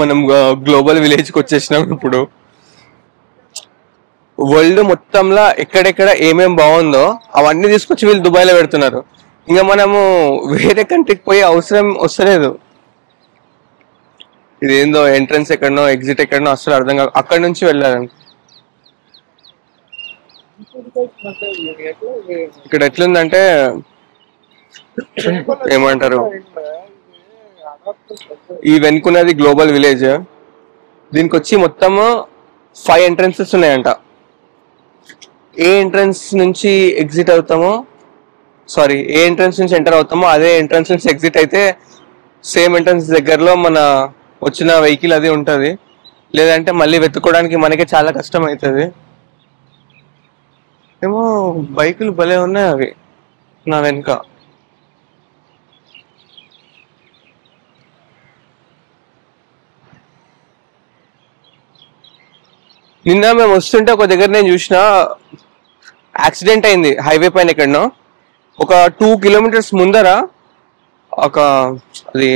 మనం గ్లోబల్ విలేజ్కి వచ్చేసినాం ఇప్పుడు. వరల్డ్ మొత్తంలో ఎక్కడెక్కడ ఏమేం బాగుందో అవన్నీ తీసుకొచ్చి వీళ్ళు దుబాయ్లో పెడుతున్నారు. ఇంకా మనము వేరే కంట్రీకి పోయే అవసరం వస్తలేదు. ఇదేందో ఎంట్రన్స్ ఎక్కడనో ఎగ్జిట్ ఎక్కడనో అసలు అర్థం కాదు. అక్కడ నుంచి వెళ్ళాలి. ఇక్కడ ఎట్లుందంటే ఏమంటారు, ఈ వెనుకున్నది గ్లోబల్ విలేజ్. దీనికి వచ్చి మొత్తము 5 ఎంట్రన్సెస్ ఉన్నాయంట. ఏ ఎంట్రన్స్ నుంచి ఎగ్జిట్ అవుతామో, సారీ, ఏ ఎంట్రన్స్ నుంచి ఎంటర్ అవుతామో అదే ఎంట్రన్స్ నుంచి ఎగ్జిట్ అయితే సేమ్ ఎంట్రన్స్ దగ్గరలో మన వచ్చిన వెహికల్ అది ఉంటుంది. లేదంటే మళ్ళీ వెతుక్కోవడానికి మనకే చాలా కష్టం అవుతుంది. ఏమో బైకులు భలే ఉన్నాయి అవి నా వెనుక. నిన్న మేము వస్తుంటే ఒక దగ్గర నేను చూసిన యాక్సిడెంట్ అయింది హైవే పైన ఎక్కడనో. ఒక 2 కిలోమీటర్స్ ముందర ఒక అది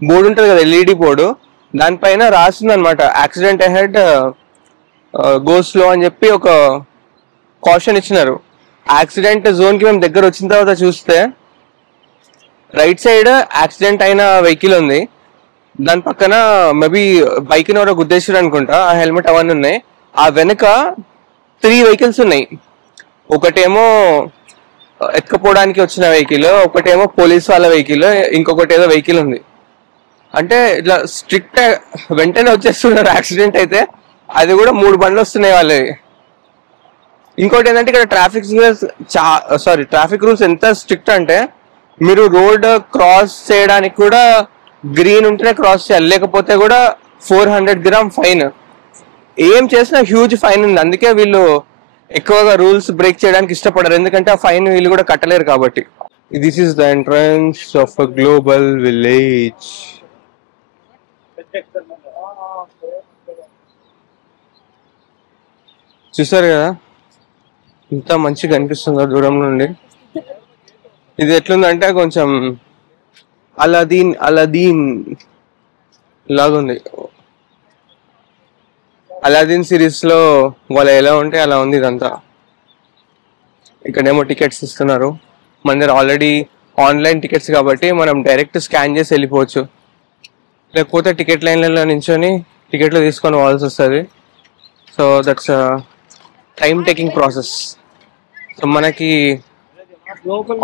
బోర్డు ఉంటుంది కదా, ఎల్ఈడి బోర్డు, దానిపైన రాసింది అనమాట, యాక్సిడెంట్ అహెడ్, గో స్లో అని చెప్పి ఒక కాషన్ ఇచ్చినారు. యాక్సిడెంట్ జోన్ కి మేము దగ్గర వచ్చిన తర్వాత చూస్తే రైట్ సైడ్ యాక్సిడెంట్ అయిన వెహికల్ ఉంది. దాని పక్కన మేబీ బైక్ ని ఎవరో గుద్దేశారు అనుకుంటా. ఆ హెల్మెట్ అవన్నీ ఉన్నాయి. ఆ వెనుక 3 వెహికల్స్ ఉన్నాయి. ఒకటేమో ఎత్తుకపోవడానికి వచ్చిన వెహికల్, ఒకటేమో పోలీస్ వాళ్ళ వెహికల్, ఇంకొకటి ఏదో వెహికల్ ఉంది. అంటే ఇట్లా స్ట్రిక్ట్ వెంటనే వచ్చేస్తున్నారు. యాక్సిడెంట్ అయితే అది కూడా 3 బండ్లు వస్తున్నాయి వాళ్ళవి. ఇంకోటి ఏంటంటే ఇక్కడ ట్రాఫిక్ రూల్స్ ఎంత స్ట్రిక్ట్ అంటే మీరు రోడ్ క్రాస్ చేయడానికి కూడా గ్రీన్ ఉంటేనే క్రాస్ చేయాలి, లేకపోతే కూడా 400 dirham ఫైన్. ఏం చేసినా హ్యూజ్ ఫైన్ ఉంది. అందుకే వీళ్ళు ఎక్కువగా రూల్స్ బ్రేక్ చేయడానికి ఇష్టపడరు, ఎందుకంటే ఆ ఫైన్ వీళ్ళు కూడా కట్టలేరు కాబట్టి. This is the entrance of a global village. చూసారు కదా ఇంత మంచిగా అనిపిస్తుందో దూరం నుండి. ఇది ఎట్లుందంటే కొంచెం అలదీన్ లాగుంది. అలాదీన్ సిరీస్ లో వాళ్ళు ఎలా ఉంటే అలా ఉంది ఇదంతా. ఇక్కడేమో టికెట్స్ ఇస్తున్నారు. మన దగ్గర ఆల్రెడీ ఆన్లైన్ టికెట్స్ కాబట్టి మనం డైరెక్ట్ స్కాన్ చేసి వెళ్ళిపోవచ్చు, లేకపోతే టికెట్ లైన్లలో నించొని టికెట్లు తీసుకొని పోవాల్సి వస్తుంది. So that's time taking process. So మనకి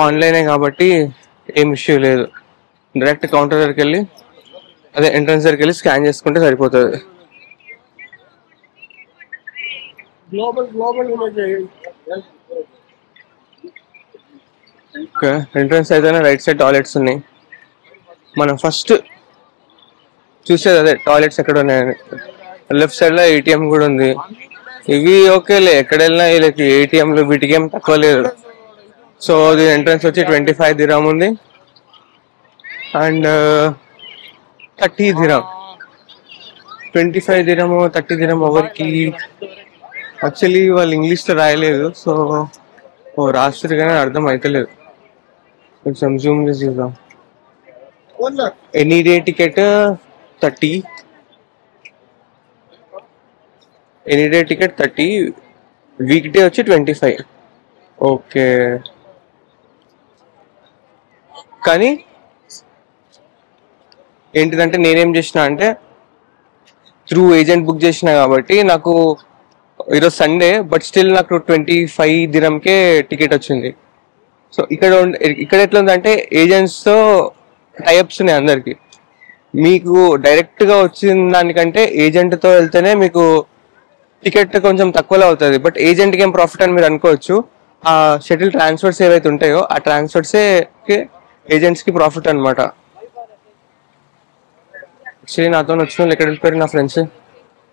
ఆన్లైనే కాబట్టి ఏం ఇష్యూ లేదు. డైరెక్ట్ కౌంటర్ దగ్గరికి వెళ్ళి, అదే ఎంట్రన్స్ దగ్గరికి వెళ్ళి స్కాన్ చేసుకుంటే సరిపోతుంది. ఓకే, ఎంట్రన్స్ అయితేనే రైట్ సైడ్ టాయిలెట్స్ ఉన్నాయి. మనం ఫస్ట్ చూసేది అదే టాయిలెట్స్ ఎక్కడ ఉన్నాయని. లెఫ్ట్ సైడ్ లో ఏటీఎం కూడా ఉంది. ఇవి ఓకేలే, ఎక్కడ వెళ్ళినా వీళ్ళకి ఏటీఎంలు వీటికి ఏం తక్కువ లేదు. సో దీని ఎంట్రన్స్ వచ్చి 25 dirham ఉంది అండ్ 30 dirham. 25 dirham 30 dirham ఎవరికి యాక్చువల్లీ వాళ్ళు ఇంగ్లీష్లో రాయలేదు, సో రాస్తారు కానీ అర్థం అవుతలేదు. కొంచెం జూమ్ చేసి చూద్దాం. Any day ticket 30, any day ticket 30, week day వచ్చి 25. ఓకే, కానీ ఏంటిదంటే నేనేం చేసిన అంటే త్రూ ఏజెంట్ బుక్ చేసిన కాబట్టి నాకు ఈరోజు సండే, బట్ స్టిల్ నాకు 25 dirhamకే టికెట్ వచ్చింది. సో ఇక్కడ ఎట్లా ఉందంటే ఏజెంట్స్తో టైఅప్స్ ఉన్నాయి అందరికి. మీకు డైరెక్ట్గా వచ్చిన దానికంటే ఏజెంట్తో వెళ్తేనే మీకు టికెట్ కొంచెం తక్కువలో అవుతుంది. బట్ ఏజెంట్కి ఏం ప్రాఫిట్ అని మీరు అనుకోవచ్చు. ఆ షటిల్ ట్రాన్స్ఫర్స్ ఏవైతే ఉంటాయో ఆ ట్రాన్స్ఫర్సే ఏజెంట్స్కి ప్రాఫిట్ అనమాట. యాక్చువల్లీ నాతో వచ్చిన వాళ్ళు ఎక్కడ వెళ్ళిపోయారు, నా ఫ్రెండ్స్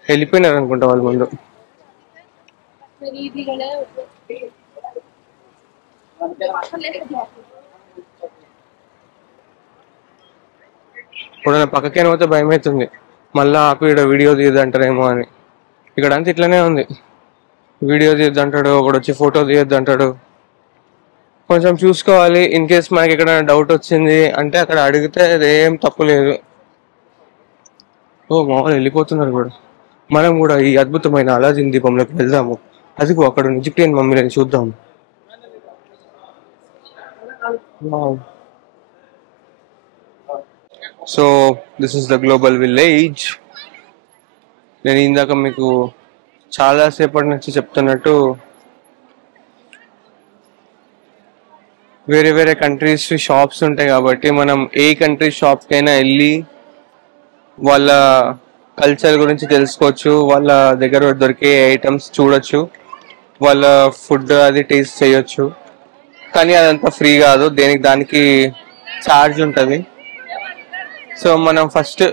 వెళ్ళిపోయినారు అనుకుంటా వాళ్ళ ముందు. ఇప్పుడు నా పక్కకేనా పోతే భయం అవుతుంది, మళ్ళీ ఆకు ఇక్కడ వీడియో తీయద్దంటారేమో అని. ఇక్కడ అంతా ఇట్లనే ఉంది, వీడియో తీయద్దంటాడు, ఒకడు వచ్చి ఫోటో తీయద్దంటాడు. కొంచెం చూసుకోవాలి. ఇన్ కేస్ మనకి ఎక్కడ డౌట్ వచ్చింది అంటే అక్కడ అడిగితే అదేం తప్పు లేదు. ఓ మామూలు వెళ్ళిపోతున్నారు కూడా. మనం కూడా ఈ అద్భుతమైన అలాదిన్ దీపంలోకి వెళ్దాము. అదిగో అక్కడ ఈజిప్షియన్ మమ్మీలని చూద్దాం. So this is the global village. నేను ఇందాక మీకు చాలా సేపటి నుంచి చెప్తున్నట్టు వేరే వేరే కంట్రీస్ షాప్స్ ఉంటాయి కాబట్టి మనం ఏ కంట్రీ షాప్కి అయినా వెళ్ళి వాళ్ళ కల్చర్ గురించి తెలుసుకోవచ్చు, వాళ్ళ దగ్గర దొరికే ఐటమ్స్ చూడొచ్చు, వాళ్ళ ఫుడ్ అది టేస్ట్ చేయొచ్చు. కానీ అదంతా ఫ్రీ కాదు, దేనికి దానికి ఛార్జ్ ఉంటుంది. సో మనం ఫస్ట్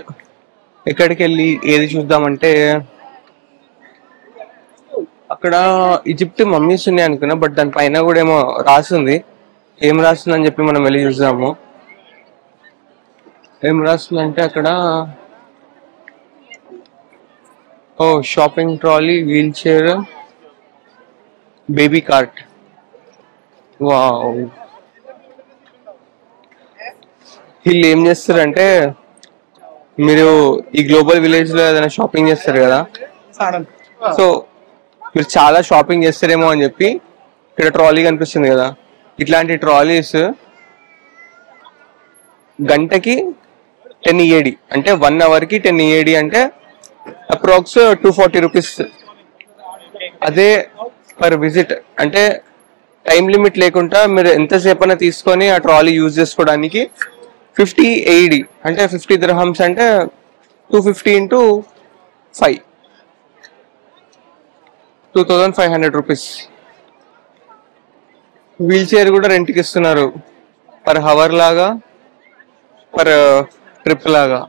ఎక్కడికి వెళ్ళి ఏది చూద్దామంటే, అక్కడ ఈజిప్ట్ మమ్మీస్ ఉన్నాయి అనుకున్నా, బట్ దాని పైన కూడా ఏమో రాసింది. ఏం రాస్తుందని చెప్పి మనం వెళ్ళి చూద్దాము. ఏం రాస్తుందంటే అక్కడ, ఓ shopping trolley, wheel chair, baby cart. Wow. వీళ్ళు ఏం చేస్తారంటే, మీరు ఈ గ్లోబల్ విలేజ్ లో ఏదైనా షాపింగ్ చేస్తారు కదా, సో మీరు చాలా షాపింగ్ చేస్తారేమో అని చెప్పి ఇక్కడ ట్రాలీ కనిపిస్తుంది కదా, ఇట్లాంటి ట్రాలీస్ గంటకి 10 EAD, అంటే 1 అవర్కి 10 EAD, అంటే అప్రాక్స్ 240 రూపీస్. అదే పర్ విజిట్, అంటే టైం లిమిట్ లేకుండా మీరు ఎంతసేపు అయినా తీసుకొని ఆ ట్రాలీ యూజ్ చేసుకోవడానికి 50 AED, అంటే 50 dirhams, అంటే 250 into 5, 2500 రూపీస్. వీల్ చైర్ కూడా రెంట్కి ఇస్తున్నారు, పర్ హవర్ లాగా, పర్ ట్రిప్ లాగా.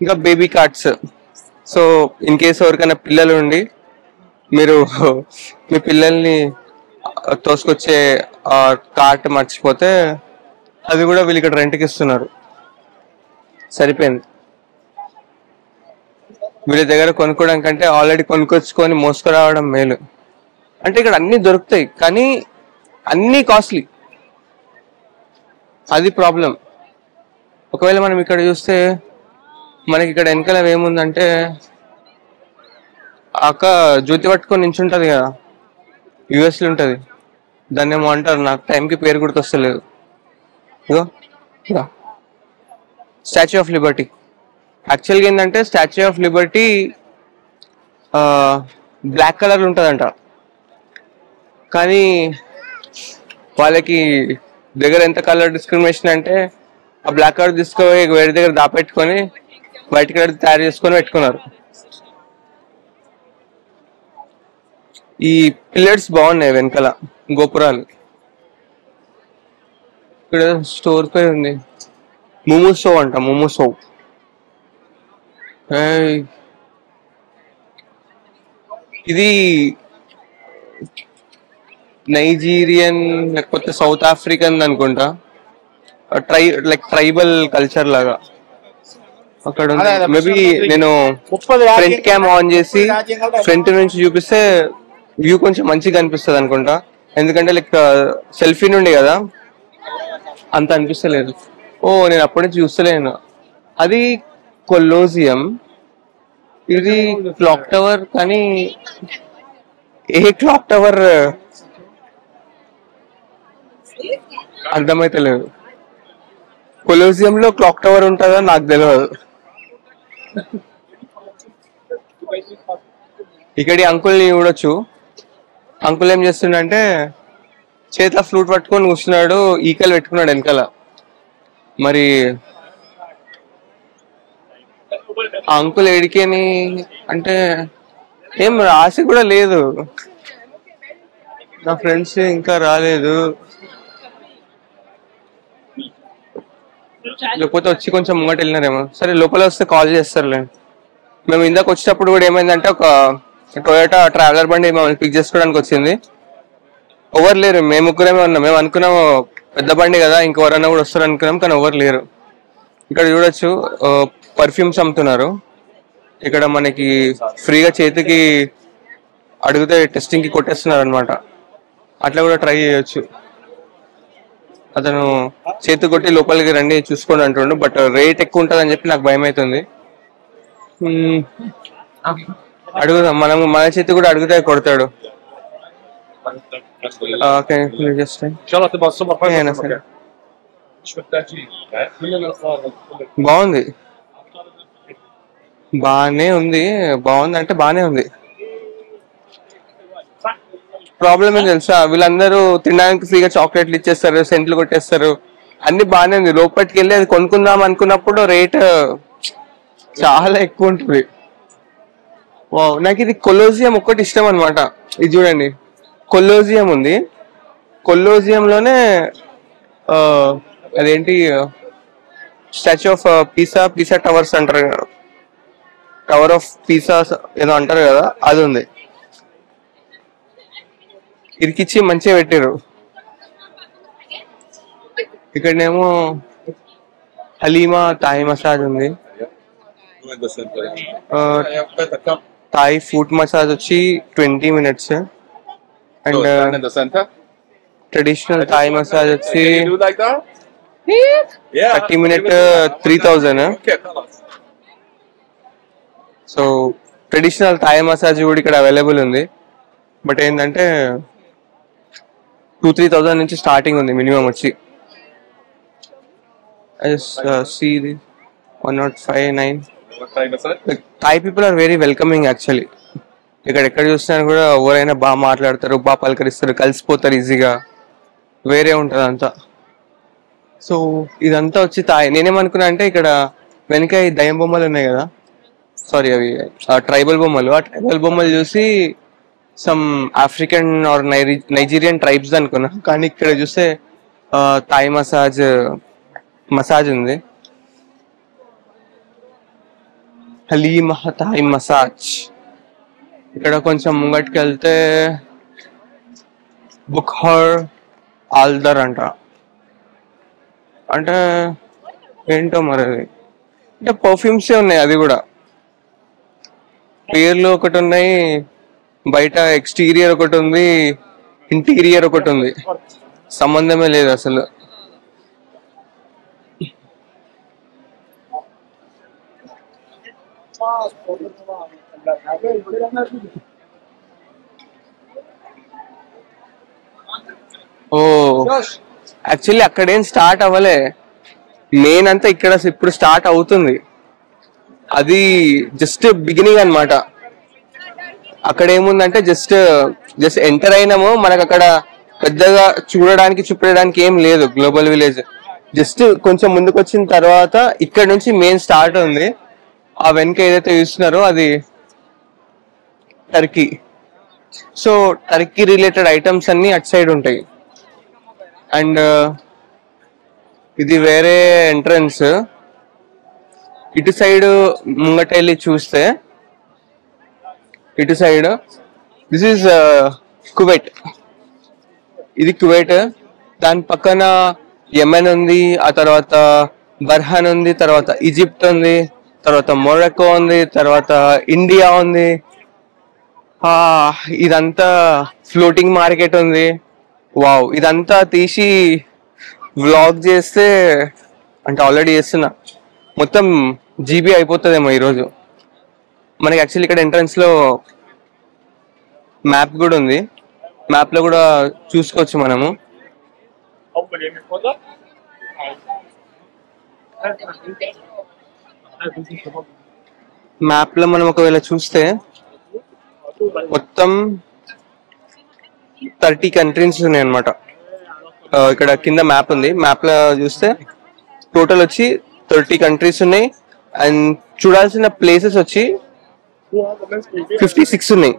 ఇంకా baby carts. So in case ఎవరికైనా పిల్లలు ఉండి మీరు మీ పిల్లల్ని తోసుకొచ్చే కార్ట్ మర్చిపోతే అది కూడా వీళ్ళు ఇక్కడ రెంట్కి ఇస్తున్నారు. సరిపోయింది. వీళ్ళ దగ్గర కొనుక్కోవడం కంటే ఆల్రెడీ కొనుక్కొచ్చుకొని మోసుకురావడం మేలు. అంటే ఇక్కడ అన్నీ దొరుకుతాయి కానీ అన్నీ కాస్ట్లీ, అది ప్రాబ్లం. ఒకవేళ మనం ఇక్కడ చూస్తే మనకి ఇక్కడ వెనకాల ఏముందంటే, అక్క జ్యోతి పట్టుకొని నించుంటది కదా, యుఎస్లో ఉంటుంది, దాన్ని ఏమో అంటారు, నాకు టైంకి పేరు గుర్తొస్తలేదు. ఇగో స్టాచ్యూ ఆఫ్ లిబర్టీ. యాక్చువల్గా ఏంటంటే statue of liberty black colour ఉంటుందంట, కానీ వాళ్ళకి దగ్గర ఎంత కలర్ డిస్క్రిమినేషన్ అంటే ఆ బ్లాక్ కలర్ తీసుకొని వేరే దగ్గర దాపెట్టుకొని వైట్ కలర్ తయారు చేసుకొని పెట్టుకున్నారు. ఈ పిల్లర్స్ బాగున్నాయి వెనకాల, గోపురాలు. ఇక్కడ స్టోర్ పేరు ఉంది, మోమోసో అంట, మోమోసో. ఇది నైజీరియన్ లేకపోతే సౌత్ ఆఫ్రికన్ అనుకుంటా, ట్రైబల్ కల్చర్ లాగా అక్కడ ఉంది. మేబీ నేను ఫ్రంట్ క్యామ్ ఆన్ చేసి ఫ్రంట్ నుంచి చూపిస్తే వ్యూ కొంచెం మంచిగా అనిపిస్తుంది అనుకుంటా, ఎందుకంటే సెల్ఫీ నుండి కదా అంత అనిపిస్తలేదు. ఓ నేను అప్పటి నుంచి చూస్తలేను. అది కొలోజియం, ఇది క్లాక్ టవర్, కానీ ఏ క్లాక్ టవర్ అర్థమైతే లేదు. కొలోజియం లో క్లాక్ టవర్ ఉంటుందా నాకు తెలియదు. ఇక్కడ అంకుల్ని చూడొచ్చు. అంకుల్ ఏం చేస్తుండే, చేతిలో ఫ్లూట్ పట్టుకొని కూర్చున్నాడు, ఈకలు పెట్టుకున్నాడు వెనకాల. మరి అంకుల్ ఏడికేని అంటే ఏం రాసి కూడా లేదు. నా ఫ్రెండ్స్ ఇంకా రాలేదు, లేకపోతే వచ్చి కొంచెం ముంగట వెళ్ళినారేమో. సరే లోపల వస్తే కాల్ చేస్తారులే. మేము ఇందాక వచ్చేటప్పుడు కూడా ఏమైందంటే ఒక టొయోటా ట్రావెలర్ బండి మమ్మల్ని పిక్ చేసుకోవడానికి వచ్చింది. ఎవరు లేరు, మేము ముగ్గురేమే ఉన్నాం. మేము అనుకున్నాము పెద్ద బండి కదా ఇంకెవరన్నా కూడా వస్తారు అనుకున్నాం, కానీ ఎవరు లేరు. ఇక్కడ చూడొచ్చు పర్ఫ్యూమ్స్ అమ్ముతున్నారు. ఇక్కడ మనకి ఫ్రీగా చేతికి అడిగితే టెస్టింగ్ కి కొట్టేస్తున్నారు అనమాట. అట్లా కూడా ట్రై చేయొచ్చు. అతను చేతి కొట్టి లోపలికి రండి చూసుకోండి అంటుండు, బట్ రేట్ ఎక్కువ ఉంటుంది అని చెప్పి నాకు భయం అవుతుంది. అడుగుదాం మనం, మన చేతి కూడా అడిగితే కొడతాడు. బాగుంది, బానే ఉంది. బాగుంది అంటే బానే ఉంది. ప్రాబ్లం ఏం తెలుసా, వీళ్ళందరూ తినడానికి ఫ్రీగా చాక్లెట్లు ఇచ్చేస్తారు, సెంట్లు కొట్టేస్తారు, అన్ని బానే ఉంది. లోపలికి వెళ్ళి అది కొనుక్కుందాం అనుకున్నప్పుడు రేట్ చాలా ఎక్కువ ఉంటుంది. వావ్, నాకు ఇది కొలోజియం ఒక్కటి ఇష్టం అనమాట. ఇది చూడండి, కొలోజియం ఉంది. కొలోజియం లోనే అదేంటి స్టాచ్యూ ఆఫ్ పీసా టవర్స్ అంటారు కదా, టవర్ ఆఫ్ పీసా ఏదో అంటారు కదా, అది ఉంది. ఇరికిచ్చి మంచిగా పెట్టారు. ఇక్కడనేమో హలీమా థాయ్ మసాజ్ ఉంది. థాయ్ ఫుడ్ మసాజ్ వచ్చి 20 minutes. And traditional Thai massage వచ్చి 30 minutes 3000. So traditional Thai massage కూడా ఇక్కడ అవైలబుల్ ఉంది. బట్ ఏంటంటే 2-3,000 నుంచి స్టార్టింగ్ ఉంది మినిమం వచ్చి. see the 105.9. Thai people are very welcoming actually. ఇక్కడ ఎక్కడ చూసినా కూడా ఎవరైనా బాగా మాట్లాడతారు, బాగా పలకరిస్తారు, కలిసిపోతారు ఈజీగా. వేరే ఉంటుంది అంతా. సో ఇదంతా వచ్చి థాయ్. నేనేమనుకున్నా అంటే ఇక్కడ వెనక ఈ దయ్యం బొమ్మలు ఉన్నాయి కదా, సారీ అవి ట్రైబల్ బొమ్మలు. ఆ ట్రైబల్ బొమ్మలు చూసి some African or Nigerian tribes అనుకున్నా. కానీ ఇక్కడ చూస్తే థాయ్ మసాజ్ ఉంది. Halima Thai massage. ఇక్కడ కొంచెం ముంగటికి వెళ్తే బుఖర్ ఆల్దర్ అంట. అంటే ఏంటో మరి అది, అంటే పర్ఫ్యూమ్సే ఉన్నాయి. అది కూడా పేర్లు ఒకటి ఉన్నాయి, బయట ఎక్స్టీరియర్ ఒకటి ఉంది, ఇంటీరియర్ ఒకటి ఉంది, సంబంధమే లేదు అసలు. ఓ యాక్చువల్లీ అక్కడేం స్టార్ట్ అవ్వలే, మెయిన్ అంతా ఇక్కడ ఇప్పుడు స్టార్ట్ అవుతుంది. అది జస్ట్ బిగినింగ్ అన్నమాట. అక్కడ ఏముందంటే జస్ట్ ఎంటర్ అయినాము, మనకు అక్కడ పెద్దగా చూపడానికి ఏం లేదు. గ్లోబల్ విలేజ్ జస్ట్ కొంచెం ముందుకు వచ్చిన తర్వాత ఇక్కడ నుంచి మెయిన్ స్టార్ట్ ఉంది. ఆ వెనక ఏదైతే చూస్తున్నారో అది Turkey. So Turkey related items అన్ని అటు సైడ్ ఉంటాయి. అండ్ ఇది వేరే ఎంట్రన్స్. ఇటు సైడ్ ముంగట వెళ్ళి చూస్తే ఇటు సైడ్ దిస్ ఈజ్ కువైట్. ఇది కువైట్. దాని పక్కన యెమెన్ ఉంది, ఆ తర్వాత బర్హాన్ ఉంది, తర్వాత ఈజిప్ట్ ఉంది, తర్వాత మొరక్కో ఉంది, తర్వాత ఇండియా ఉంది. ఇదంతా ఫ్లోటింగ్ మార్కెట్ ఉంది. వావ్, ఇదంతా తీసి వ్లాగ్ చేస్తే, అంటే ఆల్రెడీ చేస్తున్నా, మొత్తం జీబీ అయిపోతుందేమో ఈరోజు. మనకి యాక్చువల్లీ ఇక్కడ ఎంట్రన్స్ లో మ్యాప్ కూడా ఉంది. మ్యాప్ లో కూడా చూసుకోవచ్చు మనము. మ్యాప్ లో మనం ఒకవేళ చూస్తే మొత్తం 30 కంట్రీస్ ఉన్నాయి అనమాట. ఇక్కడ కింద మ్యాప్ ఉంది. మ్యాప్ లో చూస్తే టోటల్ వచ్చి 30 కంట్రీస్ ఉన్నాయి. అండ్ చూడాల్సిన ప్లేసెస్ వచ్చి 56 ఉన్నాయి.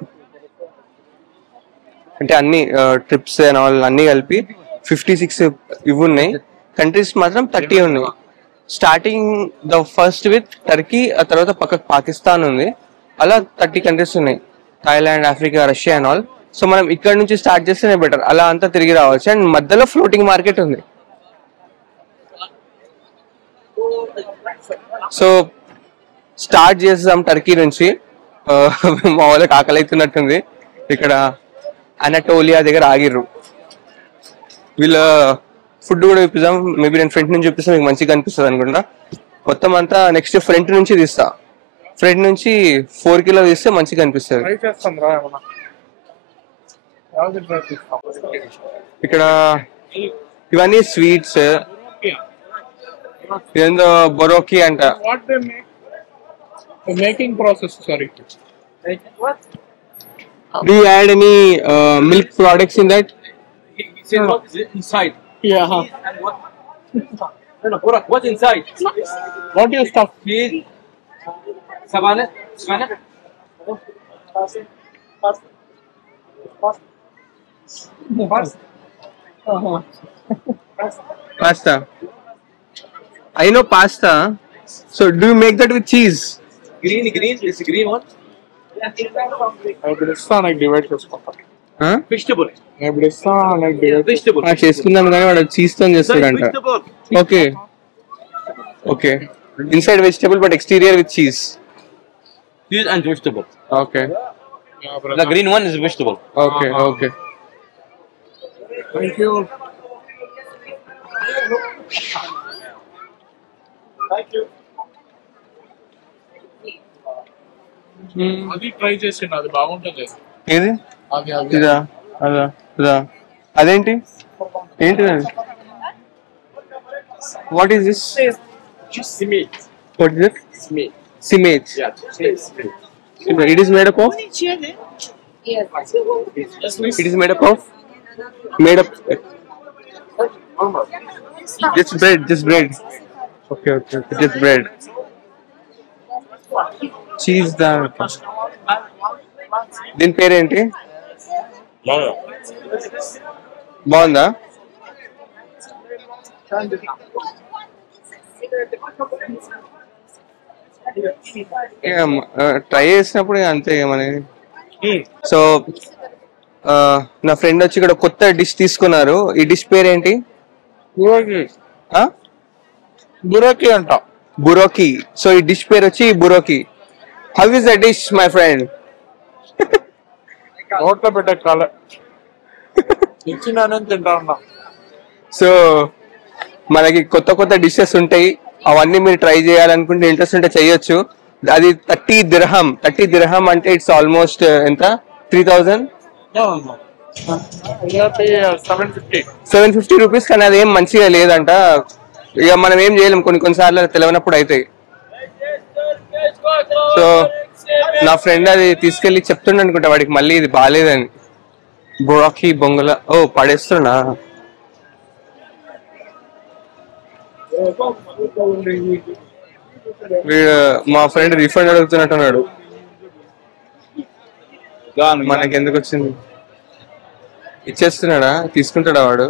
అంటే అన్ని ట్రిప్స్ అండ్ ఆల్ అన్ని కలిపి 56 ఇవి ఉన్నాయి. కంట్రీస్ మాత్రం 30 ఉన్నాయి. Starting the first with Turkey, ఆ తర్వాత పక్కకు పాకిస్తాన్ ఉంది. అలా 30 కంట్రీస్ ఉన్నాయి. Thailand, Africa, Russia and all. So మనం ఇక్కడ నుంచి స్టార్ట్ చేస్తేనే బెటర్, అలా అంతా తిరిగి రావచ్చు. అండ్ మధ్యలో ఫ్లోటింగ్ మార్కెట్ ఉంది. సో స్టార్ట్ చేద్దాం టర్కీ నుంచి. మా వాళ్ళకి ఆకలి అవుతున్నట్టుంది. ఇక్కడ అనటోలియా దగ్గర ఆగిర్రు. వీళ్ళ ఫుడ్ కూడా చూపిస్తాం. మేబీ నేను ఫ్రంట్ నుంచి చూపిస్తాను, మీకు మంచిగా అనిపిస్తుంది అనుకుంటా. మొత్తం అంతా నెక్స్ట్ ఫ్రంట్ నుంచి తీస్తా. ఫ్రంట్ నుంచి 4 కిలో తీస్తే మంచిగా అనిపిస్తుంది. ఇక్కడ ఇవన్నీ స్వీట్స్, ఏందో బొరోకి అంట. Making process sorry. Do you add any milk products in that? Inside. Yeah. And what? No, what's inside? What do you stuff? Cheese. Savannah. Savannah. Pasta. I know pasta. So do you make that with cheese? Green. It's a green one. ఇప్పుడు ఇస్తా నాకు divide చేసుకుంటా. Vegetable. ఇప్పుడు ఇస్తా నాకు divide Vegetable. చేసుకుందాం కానీ వాడు చీజ్ తో చేస్తాడంట. Vegetable. Okay okay, inside vegetable but exterior with cheese. Cheese and vegetable. Okay The green one is vegetable. Okay okay. Thank you. అది ట్రై చేసిండు, అది బాగుంటుంది. ఏది అది ఇదా అదా ఇదా అదేంటి ఏంటిది అది? What is this? Simit. What is it? Simit. సిమేజ్. Yeah. It is made up of? It is made up of? Made up. Just bread. Okay. Just bread. Cheese దా. దీని పేరేంటి? బాగుందా? ట్రై చేసినప్పుడు అంతే మనకి. సో నా ఫ్రెండ్ వచ్చి ఇక్కడ కొత్త డిష్ తీసుకున్నారు. ఈ డిష్ పేరేంటి? బురోకి అంట. బురోకి. సో ఈ డిష్ పేరు వచ్చి బురోకి. How is the dish my friend? నోట్లో పెట్టే కాల ఇచ్చిన తింటా ఉన్నా. సో మనకి కొత్త డిషెస్ ఉంటాయి, అవన్నీ మీరు ట్రై చేయాలనుకుంటే ఇంట్రెస్ట్ ఉంటే చెయ్యొచ్చు. అది 30 dirham. 30 dirham అంటే ఇట్స్ ఆల్మోస్ట్ ఎంత? 3000? 750 రూపీస్. కానీ అది ఏం మంచిగా లేదంట. ఇక మనం ఏం చేయలేం, కొన్నిసార్లు తెలియనప్పుడు అవుతాయి. సో నా ఫ్రెండ్ అది తీసుకెళ్లి చెప్తుండ అనుకుంటా వాడికి మళ్ళీ ఇది బాగాలేదని. బొరాకి బొంగల. ఓ పడేస్తున్నా. మా ఫ్రెండ్ రిఫండ్ అడుగుతున్నట్టున్నాడు. మనకి ఎందుకు వచ్చింది? ఇచ్చేస్తున్నాడా? తీసుకుంటాడా వాడు?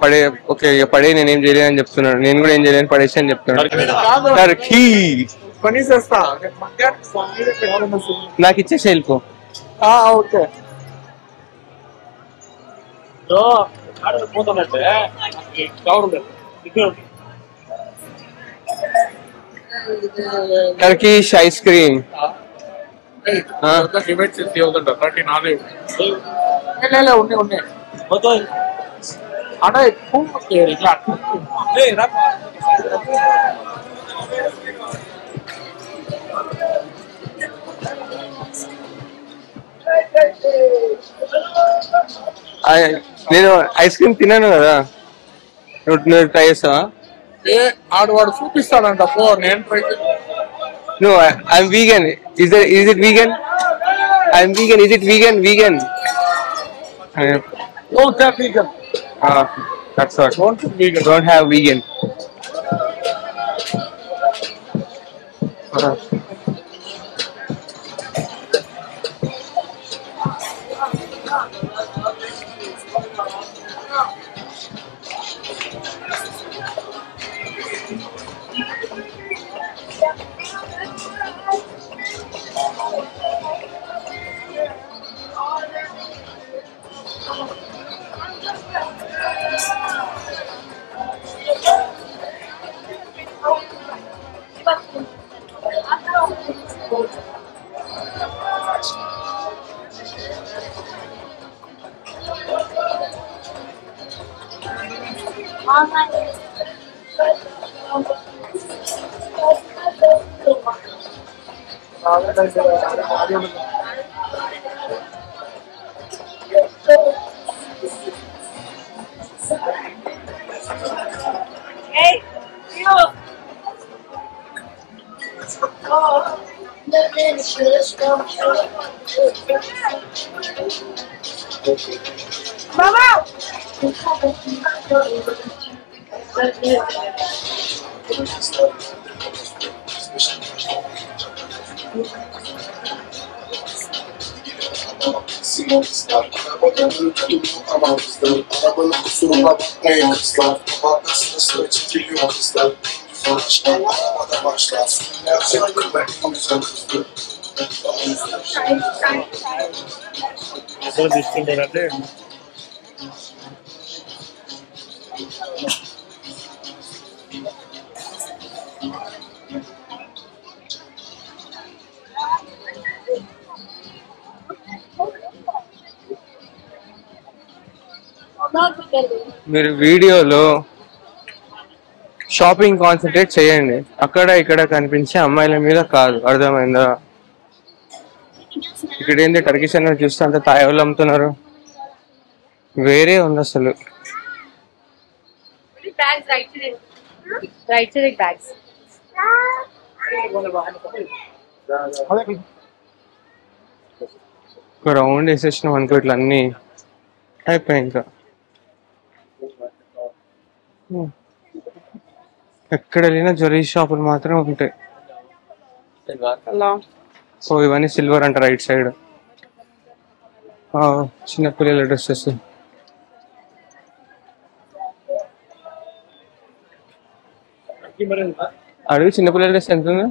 పడే. ఓకే పడే, నేనేం చేయలేను అని చెప్తున్నాడు. నేను కూడా ఏం చేయలేను, పడేసి అని చెప్తున్నాడు. నాకు ఇచ్చేసి వెళ్ళిపో. ఓకే. Turkish ice cream. అంటే ఎక్కువ నేను ఐస్ క్రీమ్ తిన్నాను కదా, నువ్వు ట్రై చేస్తావా? ఆడవాడు చూపిస్తాడంట. నేను try No, I'm vegan. Is it vegan? I'm vegan. Is it vegan? Vegan. Don't have vegan. That's what. Don't have vegan. Don't have vegan. తీసుకుంటారంటే మీరు వీడియోలో షాపింగ్ కాన్సన్ట్రేట్ చేయండి, అక్కడ ఇక్కడ కనిపించే అమ్మాయిల మీద కాదు. అర్థమైందా? ఇక్కడ ఏంది టర్కిష్ అనేది చూస్తే అంత తాయవాళ్ళు అమ్ముతున్నారు, వేరే ఉంది అసలు. ఒక రౌండ్ వేసేసినాం అనుకో, ఇట్లా అన్ని అయిపోయాయి. ఇంకా ఎక్కడ వెళ్ళినా జ్యువెలరీ షాపులు మాత్రం ఉంటాయి. సో ఇవన్నీ సిల్వర్ అంట రైట్ సైడ్. చిన్నపిల్లల డ్రెస్సెస్. అడుగు చిన్నపిల్లల డ్రెస్ ఎంత ఉంది?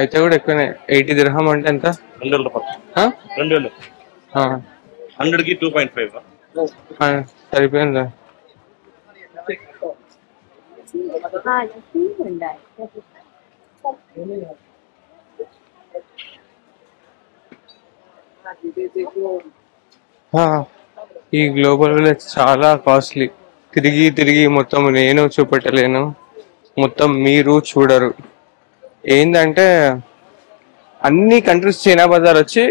అయితే కూడా ఎక్కువనే. 80 దిర్హం అంటే ఎంత? 200 రూపాయలు. 100కి 2.5 సరిపోయిందా? ఈ గ్లోబల్ విలేజ్ చాలా కాస్ట్లీ. తిరిగి తిరిగి మొత్తం నేను చూపెట్టలేను, మొత్తం మీరు చూడరు. ఏంటంటే అన్ని కంట్రీస్ చైనా బజార్ వచ్చి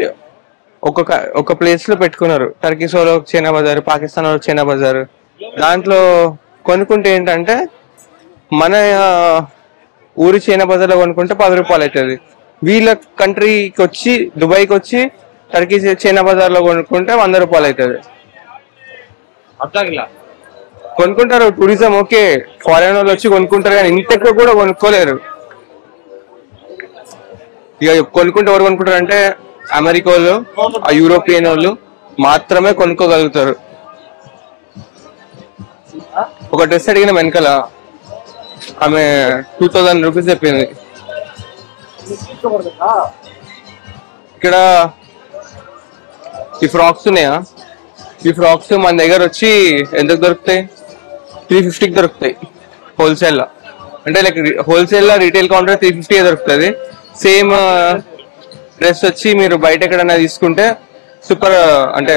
ఒక ప్లేస్ లో పెట్టుకున్నారు. టర్కీస్ లో చైనా బజార్, పాకిస్తాన్ లో చైనా బజార్. దాంట్లో కొనుక్కుంటే ఏంటంటే మన ఊరి చైనా బజార్ లో కొనుక్కుంటే 10 రూపాయలు అవుతుంది. వీళ్ళ కంట్రీకి వచ్చి దుబాయ్కి వచ్చి టర్కీ చైనా బజార్ లో కొనుక్కుంటే 100 రూపాయలు అవుతుంది. కొనుక్కుంటారు టూరిజం, ఓకే, ఫారెన్ వాళ్ళు వచ్చి కొనుక్కుంటారు, కానీ ఇంత ఎక్కువ కూడా కొనుక్కోలేరు. ఇక కొనుక్కుంటే ఎవరు కొనుక్కుంటారు అంటే అమెరికా వాళ్ళు, ఆ యూరోపియన్ వాళ్ళు మాత్రమే కొనుక్కోగలుగుతారు. ఒక డ్రెస్ అడిగిన వెనకాల ఆమె 2000 రూపీస్ చెప్పింది. ఇక్కడ ఈ ఫ్రాక్స్ ఉన్నాయా, ఈ ఫ్రాక్స్ మన దగ్గర వచ్చి ఎందుకు దొరుకుతాయి? 350కి దొరుకుతాయి హోల్సేల్ లో. అంటే లైక్ హోల్సేల్ లో రీటైల్ కౌంటర్ 350 దొరుకుతుంది. సేమ్ డ్రెస్ వచ్చి మీరు బయట ఎక్కడైనా తీసుకుంటే సూపర్ అంటే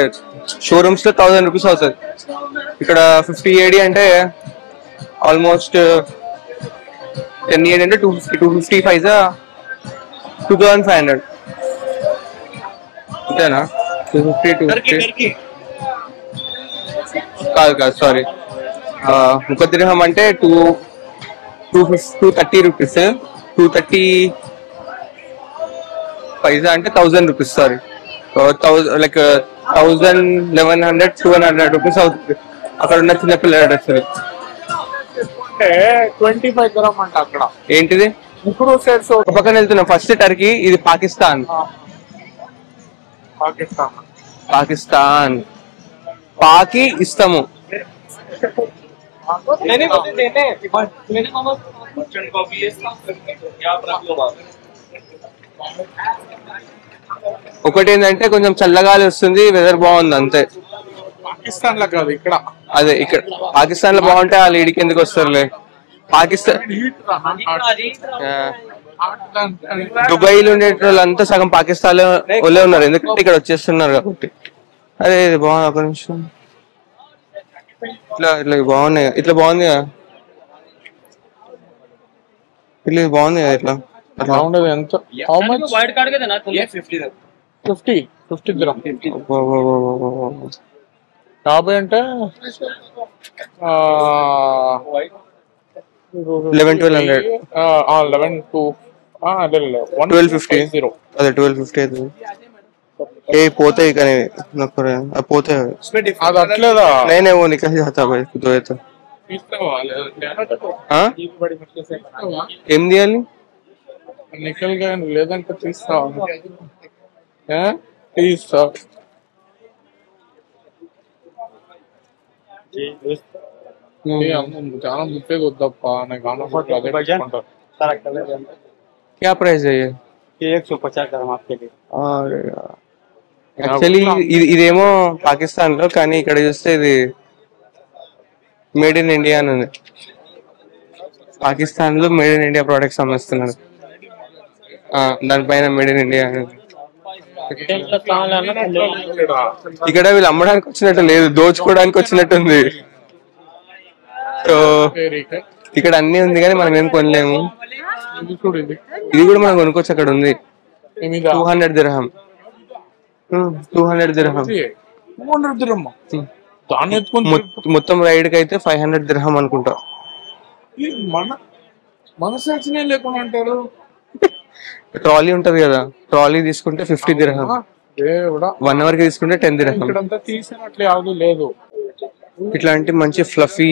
షోరూమ్స్ లో 1000 రూపీస్ అవుతుంది. ఇక్కడ 50 AD అంటే ఆల్మోస్ట్ 10 AD అంటే 255 2500 అంతేనా? 250 కాదు సారీ, 1 దిర్హం అంటే 230 రూపీస్. 230 పైసా అంటే 1000 రూపీస్. సారీ, లైక్ 1000, 1100, 1200 రూపీస్ అవుతుంది అక్కడ ఉన్న చిన్నపిల్లల డ్రెస్. 25 దిర్హం అంట అక్కడ. ఏంటిది? ఇప్పుడు సెట్స్ పక్కన వెళ్తున్నాం. ఫస్ట్ టర్కీ, ఇది పాకిస్తాన్. పాకి ఇస్తాము. ఒకటి ఏంటంటే కొంచెం చల్లగాలి వస్తుంది, వెదర్ బాగుంది అంతే. పాకిస్తాన్ లో కాదు ఇక్కడ. అదే ఇక్కడ పాకిస్తాన్ లో బాగుంటే వాళ్ళు ఈడికి ఎందుకు వస్తారులే. పాకిస్తాన్ దుబాయ్ లో ఉండే వాళ్ళంతా సగం పాకిస్తాన్ లో వాళ్ళే ఉన్నారు, ఎందుకంటే ఇక్కడ వచ్చేస్తున్నారు కాబట్టి. అదే ఇది బాగుంది, ఒక నిమిషం. ఇట్లా ఇట్లా బాగున్నాయి, ఇట్లా బాగుంది కదా, ఇట్లా ఇది బాగుంది కదా, ఇట్లా అట్లా. ఉండదు ఎంత? How much? 50 గ్రామ్. 50 అంటే 1100 11 to అదే 1250 అదే 1250 అవుతుంది. ఏ పోతాయి కానీ నాకు పోతాయి అది అట్లేదా? నేనే वो निकल जाता भाई तो ये तो తీస్తావా లేదంటే ఏం తీయాలి? నిఖిల్ గా లేదంటే తీస్తావా? తీస్తా. చాలా ముప్పేది వద్దప్ప, నాకు అనపట్లు అదే పెట్టుకుంటారు. क्या प्राइस है ये? 150 ग्राम आपके लिए. యాక్చువల్లీ ఇదేమో పాకిస్తాన్ లో, కానీ ఇక్కడ చూస్తే ఇది మేడ్ ఇన్ ఇండియా అని ఉంది. పాకిస్తాన్ లో మేడ్ ఇన్ ఇండియా ప్రొడక్ట్స్ అమ్మేస్తున్నారు, దానిపైన మేడ్ ఇన్ ఇండియా అని ఉంది. ఇక్కడ వీళ్ళు అమ్మడానికి వచ్చినట్టు లేదు, దోచుకోవడానికి వచ్చినట్టు ఉంది. సో ఇక్కడ అన్ని ఉంది కానీ మనం ఏం కొనలేము. ఇది కూడా మనం కొనుక్కోవచ్చు, అక్కడ ఉంది 200 dirham. 200 dirham. మొత్తం రైడ్ కి అయితే 500 dirham అనుకుంటా. మన సెక్షనే లేకుండా అంటారు. ట్రాలీ ఉంటది కదా, ట్రాలీ తీసుకుంటే 50 dirham, 1 hour కి తీసుకుంటే 10 dirham. ఇక్కడంతా తీసినట్లే యావదు లేదు. ఇట్లాంటి మంచి ఫ్లఫీ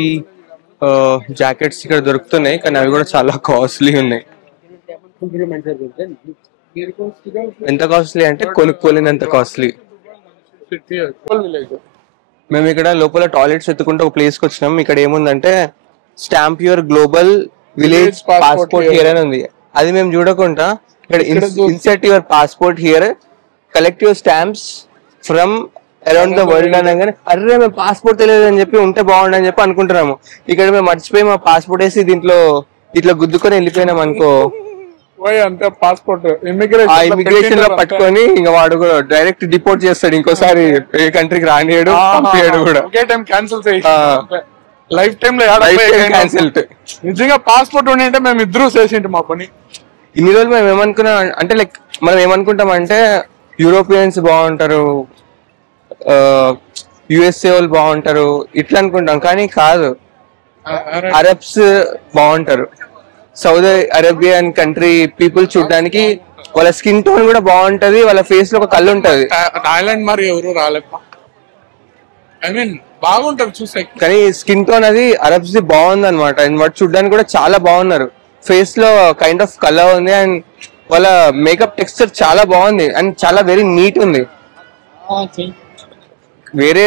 జాకెట్స్ ఇక్కడ దొరుకుతున్నాయి, కానీ అవి కూడా చాలా కాస్ట్లీ ఉన్నాయి. ఎంత కాస్ట్లీ అంటే కొనుక్కోలేనంత కాస్ట్లీ. మేము ఇక్కడ లోపల టాయిలెట్స్ ఎత్తుకుంటే ఒక ప్లేస్ కి వచ్చినాం. ఇక్కడ ఏముందంటే stamp your global village passport here అని ఉంది. అది మేము చూడకుండా ఇక్కడ insert your passport here, collect your stamps from around the world అనగానే అర్రే మేము పాస్పోర్ట్ తెలియదు అని చెప్పి ఉంటే బాగుండు అని చెప్పి అనుకుంటున్నాము. ఇక్కడ మేము మర్చిపోయి మా పాస్పోర్ట్ వేసి దీంట్లో ఇట్లా గుద్దుకొని వెళ్ళిపోయినాం అనుకో, అంతే పాస్పోర్ట్ ఇమిగ్రేషన్ లో పట్టుకొని ఇంకా వాడు కూడా డైరెక్ట్ డిపోర్ట్ చేస్తాడు, ఇంకోసారి ఏ కంట్రీకి రానియడు, పంపించాడు కూడా. లైఫ్ టైమ్ లో క్యాన్సిల్. నిజంగా పాస్పోర్ట్ ఉండి మేము ఇద్దరు చేసింటి మా పని. ఇన్ని రోజులు మేము ఏమనుకున్నాం అంటే లైక్ మనం ఏమనుకుంటాం అంటే యూరోపియన్స్ బాగుంటారు, యుఎస్ఏ వాళ్ళు బాగుంటారు ఇట్లా అనుకుంటాం, కానీ కాదు. అరబ్స్ బాగుంటారు, సౌదీ అరేబియన్ కంట్రీ పీపుల్ చూడడానికి వాళ్ళ స్కిన్ టోన్ కూడా బాగుంటది, వాళ్ళ ఫేస్ లో ఒక కళ్ళు ఉంటది. థాయిలాండ్ మరి ఎవరు రాలేపా, ఐ మీన్ బాగుంటారు చూసే, కానీ స్కిన్ టోన్ అది అరబ్స్ ది బాగుంది అనమాట. వాటి చూడడానికి కూడా చాలా బాగున్నారు, ఫేస్ లో కైండ్ ఆఫ్ కలర్ ఉంది, అండ్ వాళ్ళ మేకప్ టెక్స్చర్ చాలా బాగుంది, అండ్ చాలా వెరీ నీట్ ఉంది. వేరే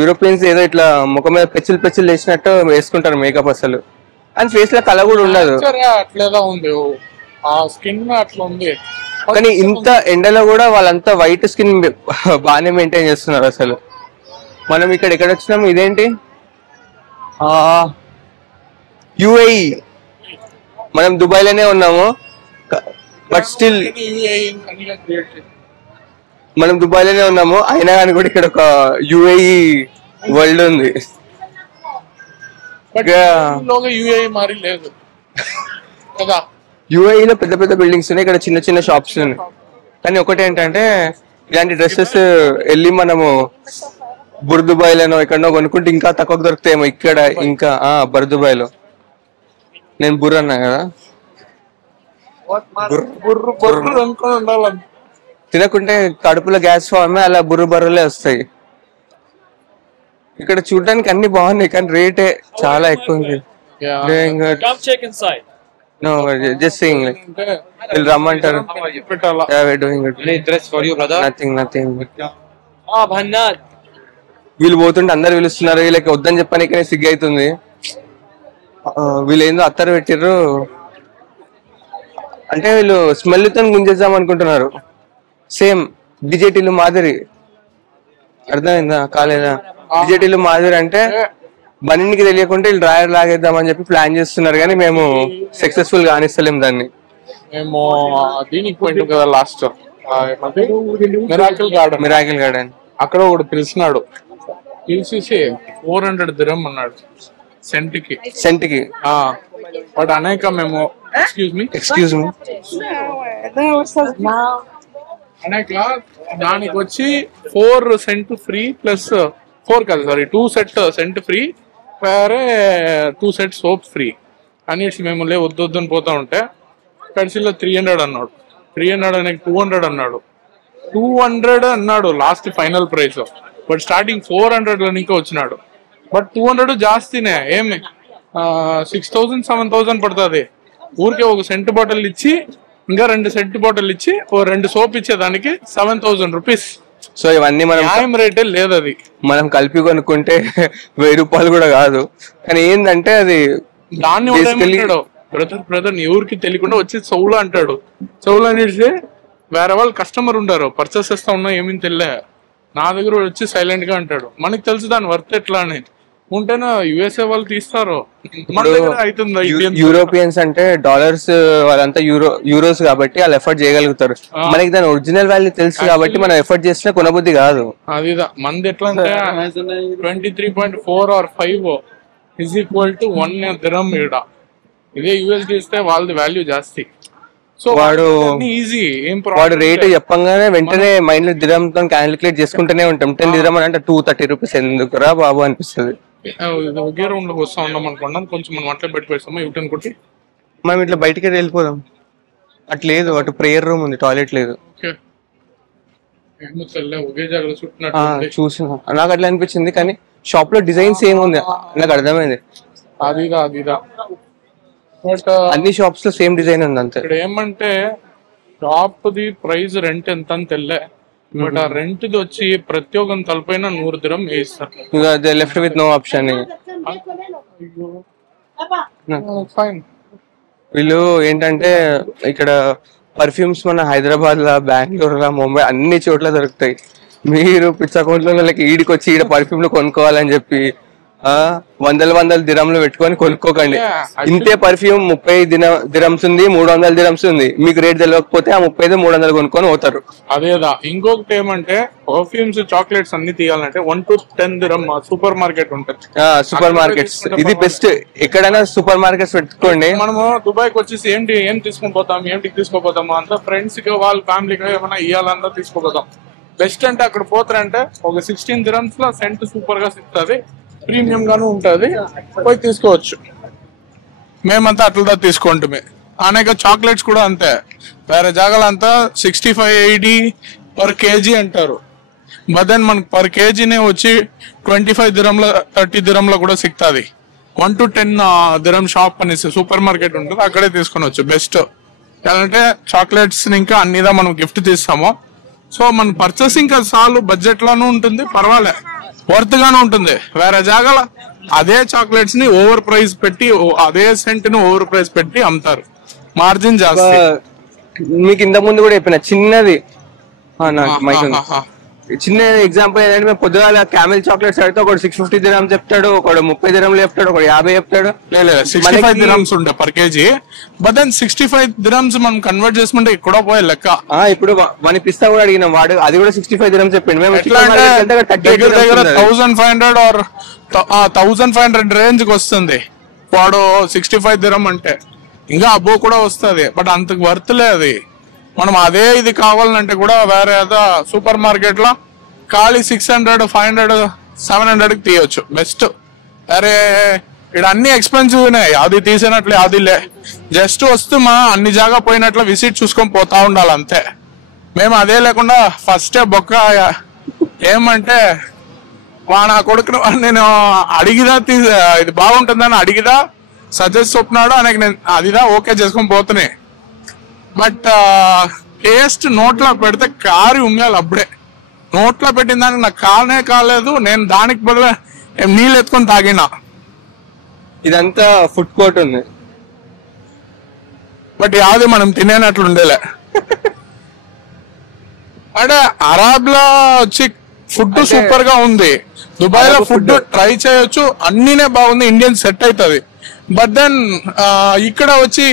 యూరోపియన్స్ ఏదో ఇట్లా ముఖం మీద పెచ్చులు వేసినట్టు వేసుకుంటారు మేకప్ అసలు, అండ్ ఫేస్ లో కలర్ కూడా ఉండదు. అట్లేదా ఉంది ఆ స్కిన్ అట్లా ఉంది, కానీ ఇంత ఎండలో కూడా వాళ్ళంతా వైట్ స్కిన్ బాగానే మెయింటైన్ చేస్తున్నారు అసలు. మనం ఇక్కడ ఎక్కడ వచ్చినాము, ఇదేంటి యుఏఈ, మనం దుబాయ్ లోనే ఉన్నాము బట్ స్టిల్ మనం దుబాయ్ లోనే ఉన్నాము, అయినా కానీ కూడా ఇక్కడ ఒక యుఏఈ వరల్డ్ ఉంది. మరి లేదు కదా, యుఏఈలో పెద్ద పెద్ద బిల్డింగ్స్ ఉన్నాయి, ఇక్కడ చిన్న చిన్న షాప్స్ ఉన్నాయి. కానీ ఒకటి ఏంటంటే ఇలాంటి డ్రెస్సెస్ వెళ్ళి మనము బుర్దుబాయ్ లోనో ఎక్కడనో కొనుక్కుంటే ఇంకా తక్కువ దొరుకుతాయేమో. ఇక్కడ ఇంకా బర్దుబాయ్ లో నేను బుర్ర అన్నా కదా, తినకుంటే కడుపులో గ్యాస్ ఫామ్ అలా బుర్రలే వస్తాయి. ఇక్కడ చూడడానికి అన్ని బాగున్నాయి, కానీ రేటే చాలా ఎక్కువ ఉంది. రమ్మంటారు, వీళ్ళు పోతుంటే అందరు పిలుస్తున్నారు, వీళ్ళకి వద్దని చెప్పడానికి సిగ్గు అవుతుంది. వీళ్ళు ఏందో అత్తరు పెట్టిర్రు అంటే వీళ్ళు స్మెల్ తో గుంజేద్దాం అనుకుంటున్నారు, సేమ్ డిజెటీలు మాదిరి. అర్థమైందా కాలేదా? డిజెటీలు మాదిరి అంటే బనీనికి తెలియకుండా వీళ్ళు డ్రాయర్ లాగేద్దామని చెప్పి ప్లాన్ చేస్తున్నారు, కానీ మేము సక్సెస్ఫుల్ కానిస్తలేం దాన్ని. మేము దీనికి పోయింటాం కదా లాస్ట్ మిరాకిల్ గార్డెన్ అక్కడ ఒకటి పిలిచినాడు, పిలిచేసి 400 దిరం అన్నాడు సెంట్ కి. బట్ అనేక మేము ఎక్స్క్యూజ్ మీ అనేక దానికి వచ్చి 4 సెంట్ ఫ్రీ ప్లస్ 4 కాదు సారీ 2 సెంట్ ఫ్రీ వేరే 2 సెట్ సోప్ ఫ్రీ అనేసి మేము వద్దని పోతా ఉంటే కడిసిలో 300 అన్నాడు, 300 అనే 200 అన్నాడు, 200 అన్నాడు last final price. But starting 400 లో ఇంకా వచ్చినాడు. బట్ 200 జాస్తినే, ఏమి 6000 7000 పడుతుంది. ఊరికే ఒక సెంట్ బాటిల్ ఇచ్చి ఇంకా 2 సెంట్ బాటిల్ ఇచ్చి ఓ 2 సోప్ ఇచ్చేదానికి 7000 రూపీస్. సో ఇవన్నీ మనం న్యాయం రేటే లేదు, అది మనం కలిపి కొనుక్కుంటే 1000 రూపాయలు కూడా కాదు. కానీ ఏంటంటే అది దాన్ని బ్రదర్ నీ ఊరికి తెలియకుండా వచ్చి చౌలు అంటాడు. చౌలు అనేసి వేరే వాళ్ళు కస్టమర్ ఉంటారు, పర్చేస్ చేస్తా ఉన్నా ఏమీ తెలియలే, నా దగ్గర వచ్చి సైలెంట్ గా అంటాడు. మనకి తెలుసు దాని వర్త్ ఎట్లా అని. ఉంటేనా యుఎస్ఏ వాళ్ళు తీస్తారు, మన దగ్గర అవుతుంది. యూరోపియన్స్ అంటే డాలర్స్ వాళ్ళంతా యూరోస్ కాబట్టి వాళ్ళు ఎఫర్ట్ చేయగలుగుతారు. మనకి దాని ఒరిజినల్ వాల్యూ తెలుసు కాబట్టి మనం ఎఫర్ట్ చేసినా కొనబుద్ధి కాదు. అది మంది ఎట్లా అంటే 23.4 or 5 is equal to 1 dirham ఈడ. ఇదే యూఎస్డి ఇస్తే వాళ్ళది వాల్యూ జాస్తి. సో వాడు ఈజీ వాడు రేట్ చెప్పంగానే వెంటనే మైండ్ లో దిరం తో క్యాలిక్యులేట్ చేసుకుంటూనే ఉంటాం. 10 దిరం అని అంటే 230 రూపీస్ ఎందుకురా బాబు అనిపిస్తుంది. ఒకే రూమ్ లోకి వస్తా ఉన్నాం అనుకున్నాం, కొంచెం మనం అట్లా పెట్టి పెడతాము యూటర్న్ కొట్టి మనం ఇట్లా బయటికి వెళ్ళిపోదాం. అట్లేదు, అటు ప్రేయర్ రూమ్ ఉంది, టాయిలెట్ లేదు. చూసిన నాకు అట్లా అనిపించింది. కానీ షాప్ లో డిజైన్స్ ఏముంది నాకు అర్థమైంది. అదిదా బట్ అన్ని షాప్స్ లో సేమ్ డిజైన్ ఉంది అంతే. ఇక్కడ ఏమంటే షాప్ ది ప్రైస్ రెంట్ ఎంత అని తెల్లే, బట్ ఆ రెంట్ ది వచ్చి ప్రతి ఒక్క తలపైన 100 దిరం వేయిస్తారు. Left with no option. వీళ్ళు ఏంటంటే ఇక్కడ పర్ఫ్యూమ్స్ మన హైదరాబాద్ లా, బెంగళూరు లా, ముంబై అన్ని చోట్ల దొరుకుతాయి. మీరు పిచ్చకొండలో ఈడికి వచ్చి ఈడ పర్ఫ్యూమ్లు కొనుక్కోవాలని చెప్పి వందల దిరంలు పెట్టుకొని కొనుక్కోకండి. ఇంతే పర్ఫ్యూమ్ 30 దిరమ్స్ ఉంది, 300 దిరమ్స్ ఉంది. మీకు రేట్ తెలియకపోతే ఆ 30 300 కొనుక్కొని పోతారు. అదేదా ఇంకొకటి ఏమంటే పర్ఫ్యూమ్స్ చాక్లెట్స్ అన్ని తీయాలంటే 1 to 10 దిరం సూపర్ మార్కెట్ ఉంటుంది. సూపర్ మార్కెట్స్ ఇది బెస్ట్. ఎక్కడైనా సూపర్ మార్కెట్స్ పెట్టుకోండి. మనము దుబాయ్కి వచ్చేసి ఏం తీసుకొని పోతాం, ఏంటికి తీసుకోపోతాము అంతా ఫ్రెండ్స్ కి వాళ్ళ ఫ్యామిలీకి ఏమైనా ఇవ్వాలన్నా తీసుకోపోతాం. బెస్ట్ అంటే అక్కడ పోతారంటే ఒక 16 దిరమ్స్ లో సెంట్ సూపర్ గా సిక్తుంది, ప్రీమియం గాను ఉంటది, పోయి తీసుకోవచ్చు. మేమంతా అట్లా తీసుకుంటామే. అనేక చాక్లెట్స్ కూడా అంతే, వేరే జాగాలంతా 65-80 పర్ కేజీ అంటారు. బట్ దెన్ మనకు పర్ కేజీనే వచ్చి 25 దిరంల 30 దిరంలో కూడా సిక్తుంది. 1 to 10 దిరం షాప్ అనేసి సూపర్ మార్కెట్ ఉంటుంది, అక్కడే తీసుకొనవచ్చు. బెస్ట్ అంటే చాక్లెట్స్ ఇంకా అన్నిదా మనం గిఫ్ట్ తీస్తాము. సో మన పర్చేసింగ్ చాలు, బడ్జెట్ లోనూ ఉంటుంది, పర్వాలే, వర్త్ గానే ఉంటుంది. వేరే జాగాల అదే చాక్లెట్స్ ని ఓవర్ ప్రైస్ పెట్టి, అదే సెంట్ ని ఓవర్ ప్రైస్ పెట్టి అమ్ముతారు, మార్జిన్ జాస్తి. మీకు ఇంతకు ముందు కూడా చెప్పిన చిన్నది చిన్న ఎగ్జాంపుల్ ఏంటంటే, మేము పొద్దుగాల క్యామెల్ చాక్లెట్స్ అడిగితే ఒకటి 650 దిరం చెప్తాడు, ఒకడు 30 దిరంలు చెప్తాడు, ఒకటి 50 చెప్తాడు. 65 దిరమ్స్ ఉంటాయి per KG. But then 65 dirhams మనం కన్వర్ట్ చేసుకుంటే ఇక్కడ పోయే లెక్క. ఇప్పుడు మన పిస్తా కూడా అడిగినాం, వాడు అది కూడా 65 దిరం చెప్పిండు. మేము దగ్గర 1500 or 1500 రేంజ్ కి వస్తుంది. వాడు 65 దిరం అంటే ఇంకా అబ్బో కూడా వస్తుంది, బట్ అంతకు వర్త్లే అది. మనం అదే ఇది కావాలంటే కూడా వేరే సూపర్ మార్కెట్ లో ఖాళీ 600 500 700 కి తీయొచ్చు. బెస్ట్. అరే ఇక్కడ అన్ని ఎక్స్పెన్సివ్ ఉన్నాయి, అది తీసినట్లే అది లే, జస్ట్ వస్తుమా అన్ని జాగా పోయినట్లు విజిట్ చూసుకొని పోతా ఉండాలి అంతే. మేము అదే లేకుండా ఫస్టే బొక్క ఏమంటే నా కొడుకు నేను అడిగిదా ఇది బాగుంటుందని అడిగిదా సజెస్ట్ చెప్పినాడు ఆయనకి, నేను అదిదా ఓకే చేసుకొని పోతున్నాయి. బట్ టేస్ట్ నోట్లో పెడితే కారి ఉమ్యాలి అప్పుడే. నోట్లో పెట్టిన దానికి నాకు కాలనే కాలేదు, నేను దానికి బదులు నీళ్ళు ఎత్తుకొని తాగినా. ఇదంతా ఫుడ్ కోర్ట్ ఉంది, బట్ యాది మనం తినేనట్లు ఉండేలే. అంటే అరబ్ లో వచ్చి ఫుడ్ సూపర్ గా ఉంది, దుబాయ్ లో ఫుడ్ ట్రై చేయొచ్చు, అన్నినే బాగుంది, ఇండియన్ సెట్ అవుతుంది. బట్ దెన్ ఇక్కడ వచ్చి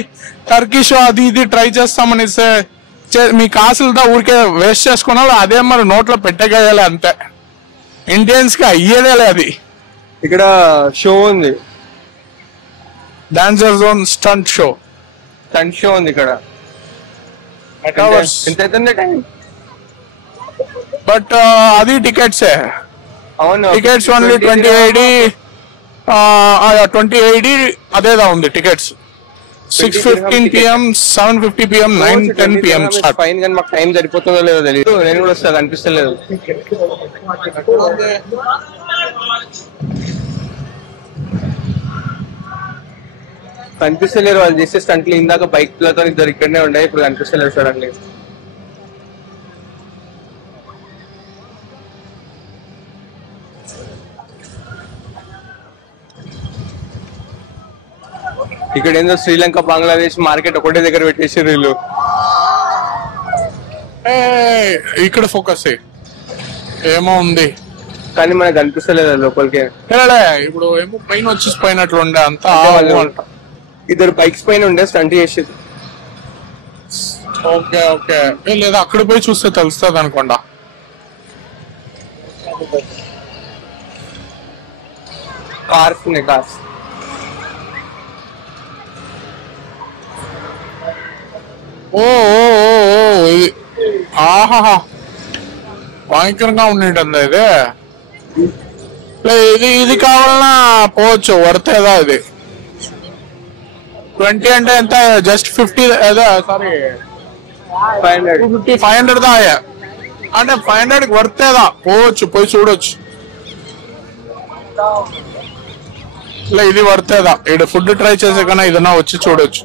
టర్కిష్ అది ఇది ట్రై చేస్తామని మీ కాసులతో ఊరికే వేస్ట్ చేసుకున్నా అదే మరి నోట్లో పెట్టగేయాలి అంతే. ఇండియన్స్ కి అయ్యేదేలే అది. ఇక్కడ షో ఉంది, డాన్సర్ జోన్ స్టంట్ షో ఉంది ఇక్కడ. ఎంత అవుతుంది టైం? బట్ అది టికెట్సే. అవును, టికెట్స్ ఓన్లీ 20 అదేదా ఉంది tickets. 6:15 PM, 7:50 PM, 9:10 PM start. Fine కానీ మాకు టైం సరిపోతుందో లేదో తెలియదు. నేను కూడా వస్తా, కనిపిస్తలేదు. కనిపిస్తలేరు వాళ్ళు చేసే స్టంట్లు. ఇందాక బైక్లతో ఇద్దరు ఇక్కడనే ఉండే, ఇప్పుడు కనిపిస్తలేరు సడన్లీ. ఇక్కడ ఏందో శ్రీలంక బంగ్లాదేశ్ మార్కెట్ ఒకటే దగ్గర పెట్టేసారు వీళ్ళు. ఇక్కడ ఫోకస్ ఏమో ఉంది కానీ మనకు కనిపిస్తలేదు లోపలికి. ఇప్పుడు ఏమో పైన వచ్చేసి పోయినట్లు ఉండే అంతా. ఇద్దరు బైక్స్ పైన ఉండే స్టంట్ చేసేది. ఓకే ఓకే, లేదా అక్కడ పోయి చూస్తే తెలుస్తుంది అనుకోండా. కార్స్ ఉన్నాయి, కార్స్. ఓ ఆహా, భయంకరంగా ఉండేటండి ఇది. ఇది కావాలన్నా పోవచ్చు, వర్తేదా ఇది. 20 అంటే ఎంత? జస్ట్ 50 సారీ 500 దాయా అంటే 500 వర్తేదా, పోవచ్చు, పోయి చూడొచ్చు. ఇది వర్తేదా, ఇక్కడ ఫుడ్ ట్రై చేసే కన్నా ఇదన్నా వచ్చి చూడొచ్చు.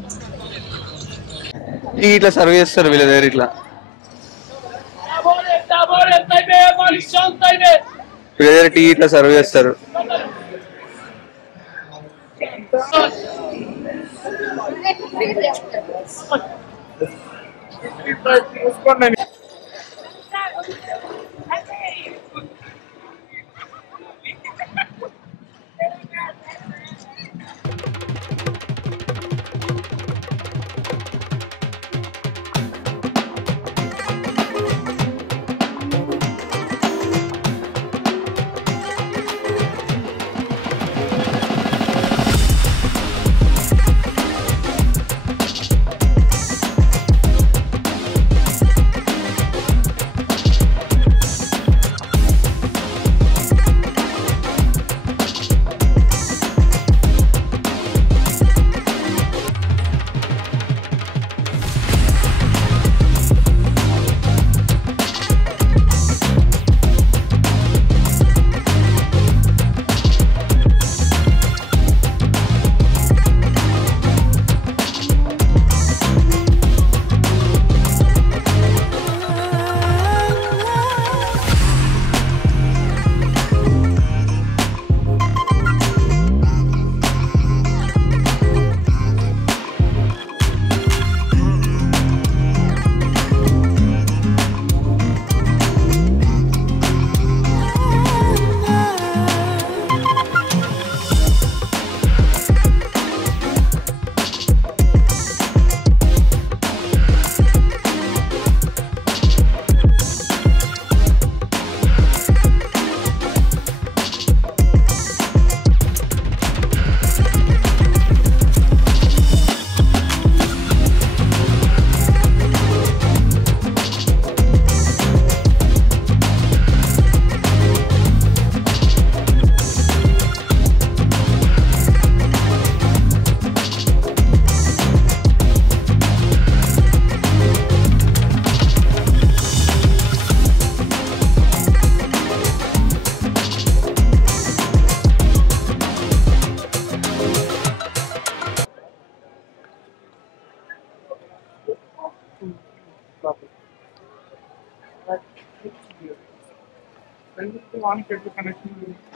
టీ ఇట్లా సర్వ్ చేస్తారు వీళ్ళ దగ్గర. ఇట్లా వీళ్ళ దగ్గర టీ ఇట్లా సర్వ్ చేస్తారు.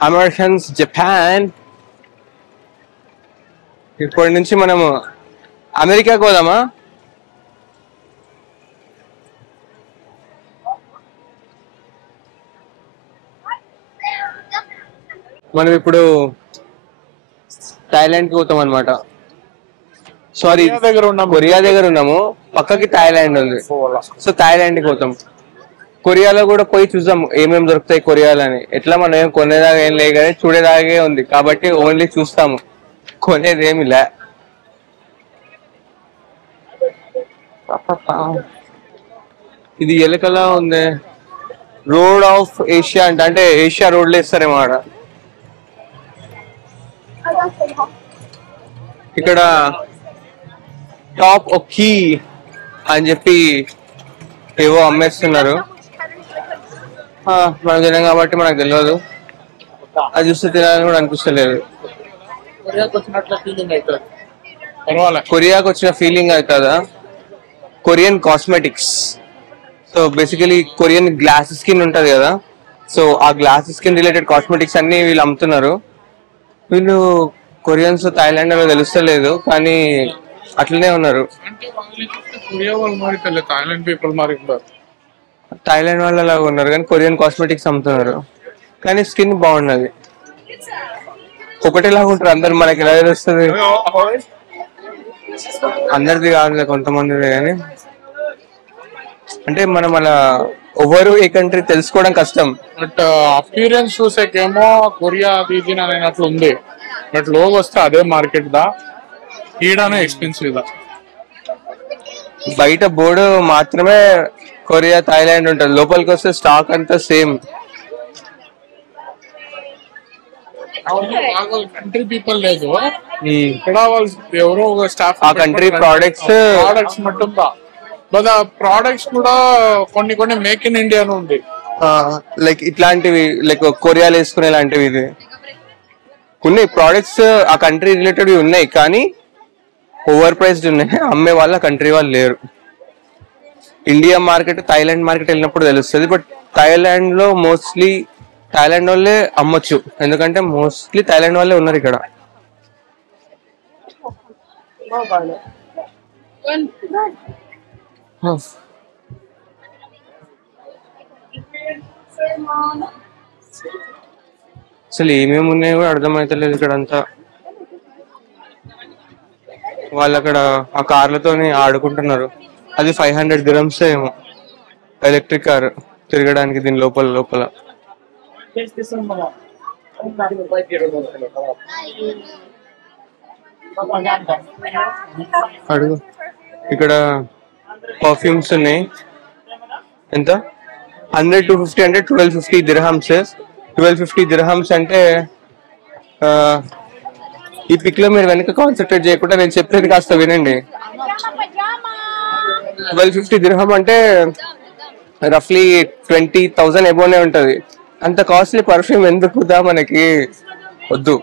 Americans, Japan. ఇప్పటి నుంచి మనము అమెరికాకు పోదామా? మనం ఇప్పుడు థాయిలాండ్కి పోతాం అనమాట. సారీ దగ్గర ఉన్నాము. కొరియా దగ్గర ఉన్నాము, పక్కకి థాయిలాండ్ ఉంది. సో థాయిలాండ్ కి పోతాం. కొరియాలో కూడా పోయి చూద్దాం ఏమేమి దొరుకుతాయి కొరియాలో అని. ఎట్లా మనం ఏం కొనేదాకా ఏం లేదు కానీ చూడేదాగే ఉంది కాబట్టి ఓన్లీ చూస్తాము, కొనేది ఏమి లే. ఇది ఎలకలా ఉంది. రోడ్ ఆఫ్ ఏషియా అంటే ఏషియా రోడ్లు వేస్తారేమో ఆడ. ఇక్కడ టాప్ కీ అని చెప్పి ఏవో అమ్మేస్తున్నారు. మనకు తెలియదు కాబట్టి మనకు తెలియదు, అది చూస్తే తినాలని కూడా అనిపిస్తలేదు. కొరియాకి వచ్చిన ఫీలింగ్ అవుతుందా? Korean cosmetics. So basically Korean glass skin ఉంటది కదా, సో ఆ గ్లాస్ స్కిన్ రిలేటెడ్ కాస్మెటిక్స్ అన్ని వీళ్ళు అమ్ముతున్నారు. వీళ్ళు కొరియన్స్ థాయిలాండ్ లో తెలుస్తలేదు కానీ అట్లనే ఉన్నారు. థాయిలాండ్ వాళ్ళు అలాగా ఉన్నారు కానీ కొరియన్ కాస్మెటిక్స్ అమ్ముతున్నారు. కానీ స్కిన్ బాగున్నది, ఒకటేలాగా ఉంటారు అందరు. మనకి ఎలా తెలుస్తుంది? అందరిది కాదు, కొంతమందిది. కానీ అంటే మనం అలా ఎవరు ఏ కంట్రీ తెలుసుకోవడం కష్టం. బట్ అపీరెన్స్ చూసేకేమో కొరియా రీజియన్ అనేట్లు ఉంది. బట్ లోగో వస్తే అదే మార్కెట్ దా, ఈడనే ఎక్స్పెన్సివ్ దా. బయట బోర్డు మాత్రమే కొరియా థాయిలాండ్ ఉంటుంది, లోపలికి వస్తే స్టాక్ అంతా సేమ్. కంట్రీ పీపుల్ లేదు ఇక్కడ, వాళ్ళు ఎవరో ఒక స్టాఫ్ ఆ కంట్రీ ప్రోడక్ట్స్ మట్టుం దా. బట్ ఆ ప్రోడక్ట్స్ కూడా కొన్ని కొన్ని మేక్ ఇన్ ఇండియా ఉంది. లైక్ ఇట్లాంటివి, లైక్ కొరియాలో వేసుకునే లాంటివి ఇది ఉన్నాయి. ప్రోడక్ట్స్ ఆ కంట్రీ రిలేటెడ్ ఉన్నాయి కానీ ఓవర్ ప్రైస్డ్ ఉన్నాయి. అమ్మే వాళ్ళ కంట్రీ వాళ్ళు లేరు. ఇండియా మార్కెట్ థాయిలాండ్ మార్కెట్ వెళ్ళినప్పుడు తెలుస్తుంది. బట్ థాయిలాండ్ లో మోస్ట్లీ థాయిలాండ్ వాళ్ళే అమ్మొచ్చు, ఎందుకంటే మోస్ట్లీ థాయిలాండ్ వాళ్ళే ఉన్నారు ఇక్కడ. అసలు ఏమేమి ఉన్నాయో కూడా అర్థమైతలేదు ఇక్కడ అంతా. వాళ్ళు అక్కడ ఆ కార్లతోని ఆడుకుంటున్నారు. అది 500 dirhams ఏమో ఎలక్ట్రిక్ కార్ తిరగడానికి దీని లోపల. అడుగు. ఇక్కడ పర్ఫ్యూమ్స్ ఉన్నాయి. ఎంత? 100, 250 అంటే 1250 dirhams. 1250 dirhams అంటే ఈ పిక్ లో మీరు వెనక కాన్సన్ట్రేట్ చేయకుండా నేను చెప్పేది కాస్త వినండి. 1250 dirham అంటే రఫ్లీ 20,000 ఎబోనే ఉంటది. అంత కాస్ట్లీ పర్ఫ్యూమ్ ఎందుకుదా మనకి? వద్దు.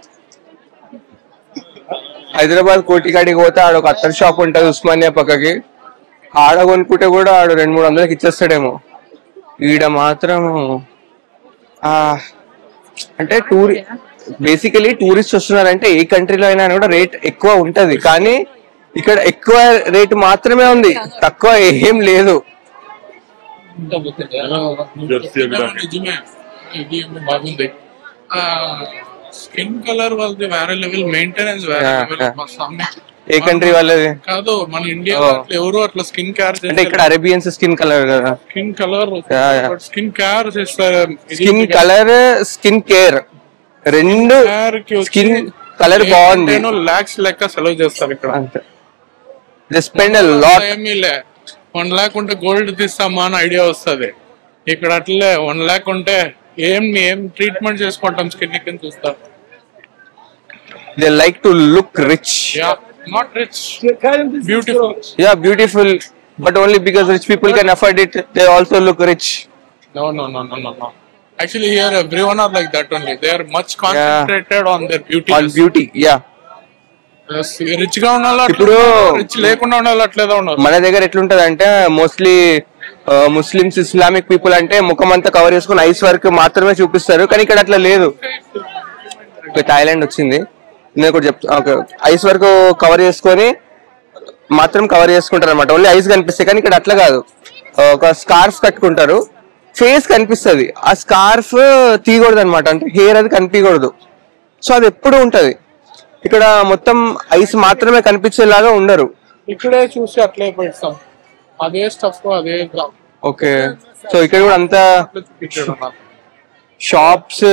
హైదరాబాద్ కోటికాడికి పోతే ఆడ ఒక అత్తర్ షాప్ ఉంటది ఉస్మానియా పక్కకి, ఆడ కొనుక్కుంటే కూడా ఆడు 200-300 ఇచ్చేస్తాడేమో. ఈడ మాత్రం అంటే బేసికలీ టూరిస్ట్ వస్తున్నారంటే ఏ కంట్రీలో అయినా కూడా రేట్ ఎక్కువ ఉంటది, కానీ ఇక్కడ ఎక్కువ రేట్ మాత్రమే ఉంది, తక్కువ ఏం లేదు. బాగుంది. స్కిన్ కలర్ వాళ్ళది వేరే లెవెల్, మెయింటెనెన్స్ వేరే లెవెల్. ఏ కంట్రీ వాళ్ళది కాదు, మన ఇండియా ఎవరు అట్లా స్కిన్ కేర్ అంటే ఇక్కడ అరేబియన్స్ స్కిన్ కలర్ కదా, స్కిన్ కలర్ స్కిన్ కేర్ చేస్తారు. స్కిన్ కలర్ స్కిన్ కేర్ రెండు, స్కిన్ కలర్ బాగుంది. లాక్స్ లెక్క సెలవు చేస్తారు ఇక్కడ. అంతే. They spend a lot. ఏమీ లే, 1 lakh ఉంటే గోల్డ్ తీస్తామా అని ఐడియా వస్తుంది. ఇక్కడ అట్లే 1 lakh ఉంటే ఏం ట్రీట్మెంట్ చేసుకుంటాం స్కిన్ కింద చూస్తారు. They like to look rich. Yeah, not rich, beautiful. Yeah, beautiful, but only because rich people can afford it, they also look rich. No. Actually, here everyone are like that only. They are much concentrated on their beauty. On beauty, yeah. Rich గా ఉండాలి, ఇప్పుడు rich లేకుండా ఉండాలి, అట్లేదా ఉన్నారు. మన దగ్గర ఎట్లుంటది అంటే మోస్ట్లీ ముస్లిమ్స్ ఇస్లామిక్ పీపుల్ అంటే ముఖం అంతా కవర్ చేసుకుని ఐస్ వర్క్ మాత్రమే చూపిస్తారు, కానీ ఇక్కడ అట్లా లేదు. థాయిలాండ్ వచ్చింది నేను కూడా చెప్తా. ఐస్ వర్క్ కవర్ చేసుకొని మాత్రం కవర్ చేసుకుంటారు అనమాట, ఓన్లీ ఐస్ కనిపిస్తాయి. కానీ ఇక్కడ అట్లా కాదు, ఒక స్కార్ఫ్ కట్టుకుంటారు, ఫేస్ కనిపిస్తుంది. ఆ స్కార్ఫ్ తీయకూడదు అనమాట, అంటే హెయిర్ అది కనిపించకూడదు. సో అది ఎప్పుడు ఉంటది. ఇక్కడ మొత్తం ఐస్ మాత్రమే కనిపించేలాగా ఉండరు. ఇక్కడే చూసి అట్లే పెడతాం, అదే స్టఫ్ అదే. ఓకే, సో ఇక్కడ కూడా అంతా షాప్స్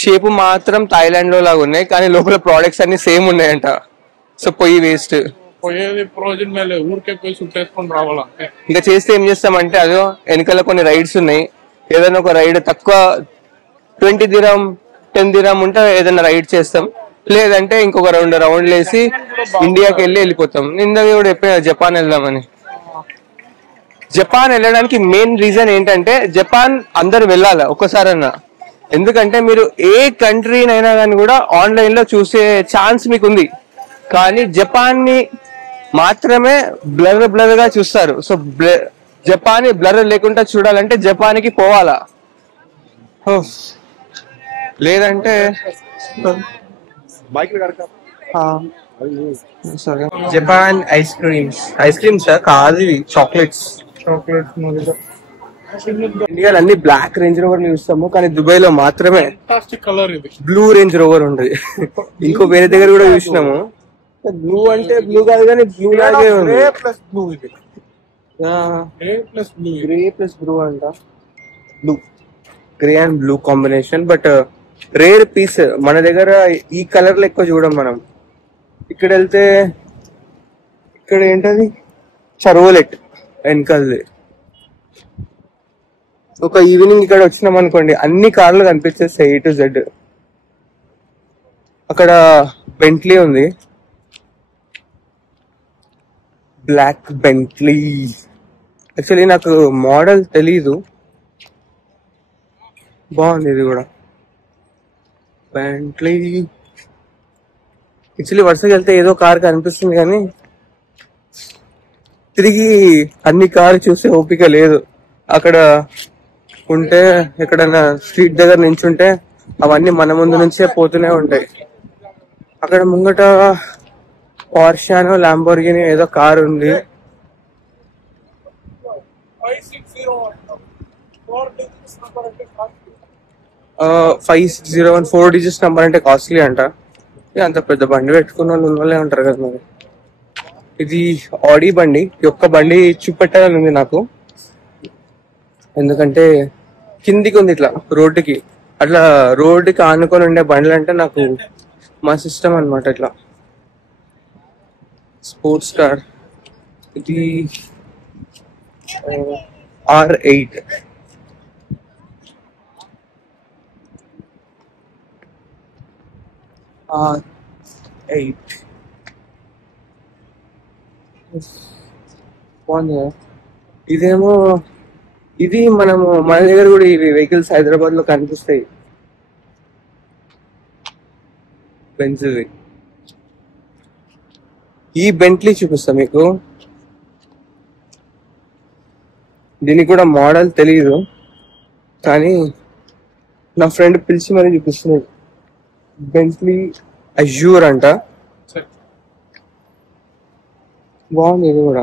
షేప్ మాత్రం థాయిలాండ్ లో లాగా ఉన్నాయి, కానీ లోపల ప్రోడక్ట్స్ అన్ని సేమ్ ఉన్నాయంట. సో పొయ్యి వేస్ట్, పోయేది ప్రయోజనం మేలే, ఊరికే పోయి చుట్టేసుకొని రావాలంటే. ఇంకా చేస్తే ఏం చేస్తామంటే అదో వెనకాల కొన్ని రైడ్స్ ఉన్నాయి, ఏదైనా ఒక రైడ్ తక్కువ 20 dirham 10 dirham ఉంటే ఏదైనా రైడ్ చేస్తాం, లేదంటే ఇంకొక 2 రౌండ్లు వేసి ఇండియాకి వెళ్ళిపోతాం. ఇందాక కూడా చెప్పిన జపాన్ వెళ్దామని. జపాన్ వెళ్ళడానికి మెయిన్ రీజన్ ఏంటంటే జపాన్ అందరు వెళ్ళాలి ఒక్కసారన్నా, ఎందుకంటే మీరు ఏ కంట్రీనైనా కానీ కూడా ఆన్లైన్ లో చూసే ఛాన్స్ మీకు ఉంది, కానీ జపాన్ ని మాత్రమే బ్లర్ గా చూస్తారు. సో జపాన్ ని బ్లర్ లేకుండా చూడాలంటే జపాన్ కి పోవాలా, లేదంటే జపాన్ ఐస్ క్రీమ్స్ కాదు, చాక్లెట్స్. ఇండియాలో అన్ని బ్లాక్ రేంజ్ రోవర్ చూస్తాము, కానీ దుబాయ్ లో మాత్రమే కలర్ ఇది బ్లూ రేంజ్ రోవర్ ఉండదు. ఇంకో వేరే దగ్గర కూడా చూసినాము, బ్లూ అంటే బ్లూ కాదు కానీ బ్లూ లాగే ఉంది. గ్రే ప్లస్ బ్లూ అంట, blue grey and blue combination. But rare piece మన దగ్గర ఈ కలర్ లో ఎక్కువ చూడం మనం. ఇక్కడ వెళ్తే ఇక్కడ ఏంటది చర్వోలెట్ వెనకాలది. ఒక ఈవినింగ్ ఇక్కడ వచ్చినాం అనుకోండి, అన్ని కార్లు కనిపించేస్తాయి A to Z. అక్కడ బెంట్లీ ఉంది, బ్లాక్ బెంట్లీ. యాక్చువల్లీ నాకు మోడల్ తెలీదు, బాగుంది ఇది కూడా బెంట్లీ. యాక్చువల్లీ వరుసగా వెళ్తే ఏదో కార్ కనిపిస్తుంది, కానీ తిరిగి అన్ని కారు చూసే ఓపిక లేదు. అక్కడ ఉంటే ఎక్కడైనా స్ట్రీట్ దగ్గర నించుంటే అవన్నీ మన ముందు నుంచే పోతూనే ఉంటాయి. అక్కడ ముంగట పోర్షానో ల్యాంబోర్గిని ఏదో కార్ ఉంది. 5601 4 digits నెంబర్ అంటే కాస్ట్లీ అంట. అంత పెద్ద బండి పెట్టుకున్న వాళ్ళు ఉన్నోళ్ళే ఉంటారు కదా మరి. ఇది ఆడి బండి, ఈ ఒక్క బండి చూపెట్టాలని ఉంది నాకు, ఎందుకంటే కిందికి ఉంది ఇట్లా రోడ్డుకి, అట్లా రోడ్డుకి ఆనుకొని ఉండే బండ్లు అంటే నాకు మా సిస్టమ్ అనమాట. ఇట్లా స్పోర్ట్స్ కార్, ఇది R8. బాగుంది. ఇదేమో ఇది మనము మన దగ్గర కూడా ఇవి వెహికల్స్ హైదరాబాద్ లో కనిపిస్తాయి, బెంజ్. ఈ బెంట్లీ చూపిస్తా మీకు, దీనికి కూడా మోడల్ తెలీదు, కానీ నా ఫ్రెండ్ పిలిచి మరీ చూపిస్తున్నాడు. బెంట్లీ అజ్యూర్ అంట, బాగుంది ఇది కూడా.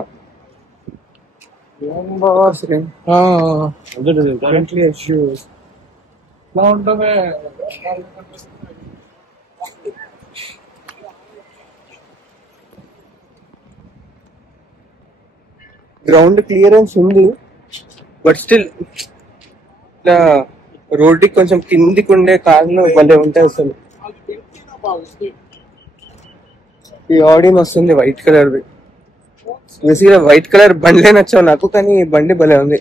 బెంట్లీ అజ్యూర్ బాగుంటుంది. గ్రౌండ్ క్లియరెన్స్ ఉంది, బట్ స్టిల్ ఇట్లా రోడ్డుకి కొంచెం కిందికి ఉండే కార్లు భలే ఉంటాయి అసలు. ఈ ఆడి వస్తుంది వైట్ కలర్. బేసిక్గా వైట్ కలర్ బండ్లే నచ్చావు నాకు, కానీ బండి భలే ఉంది.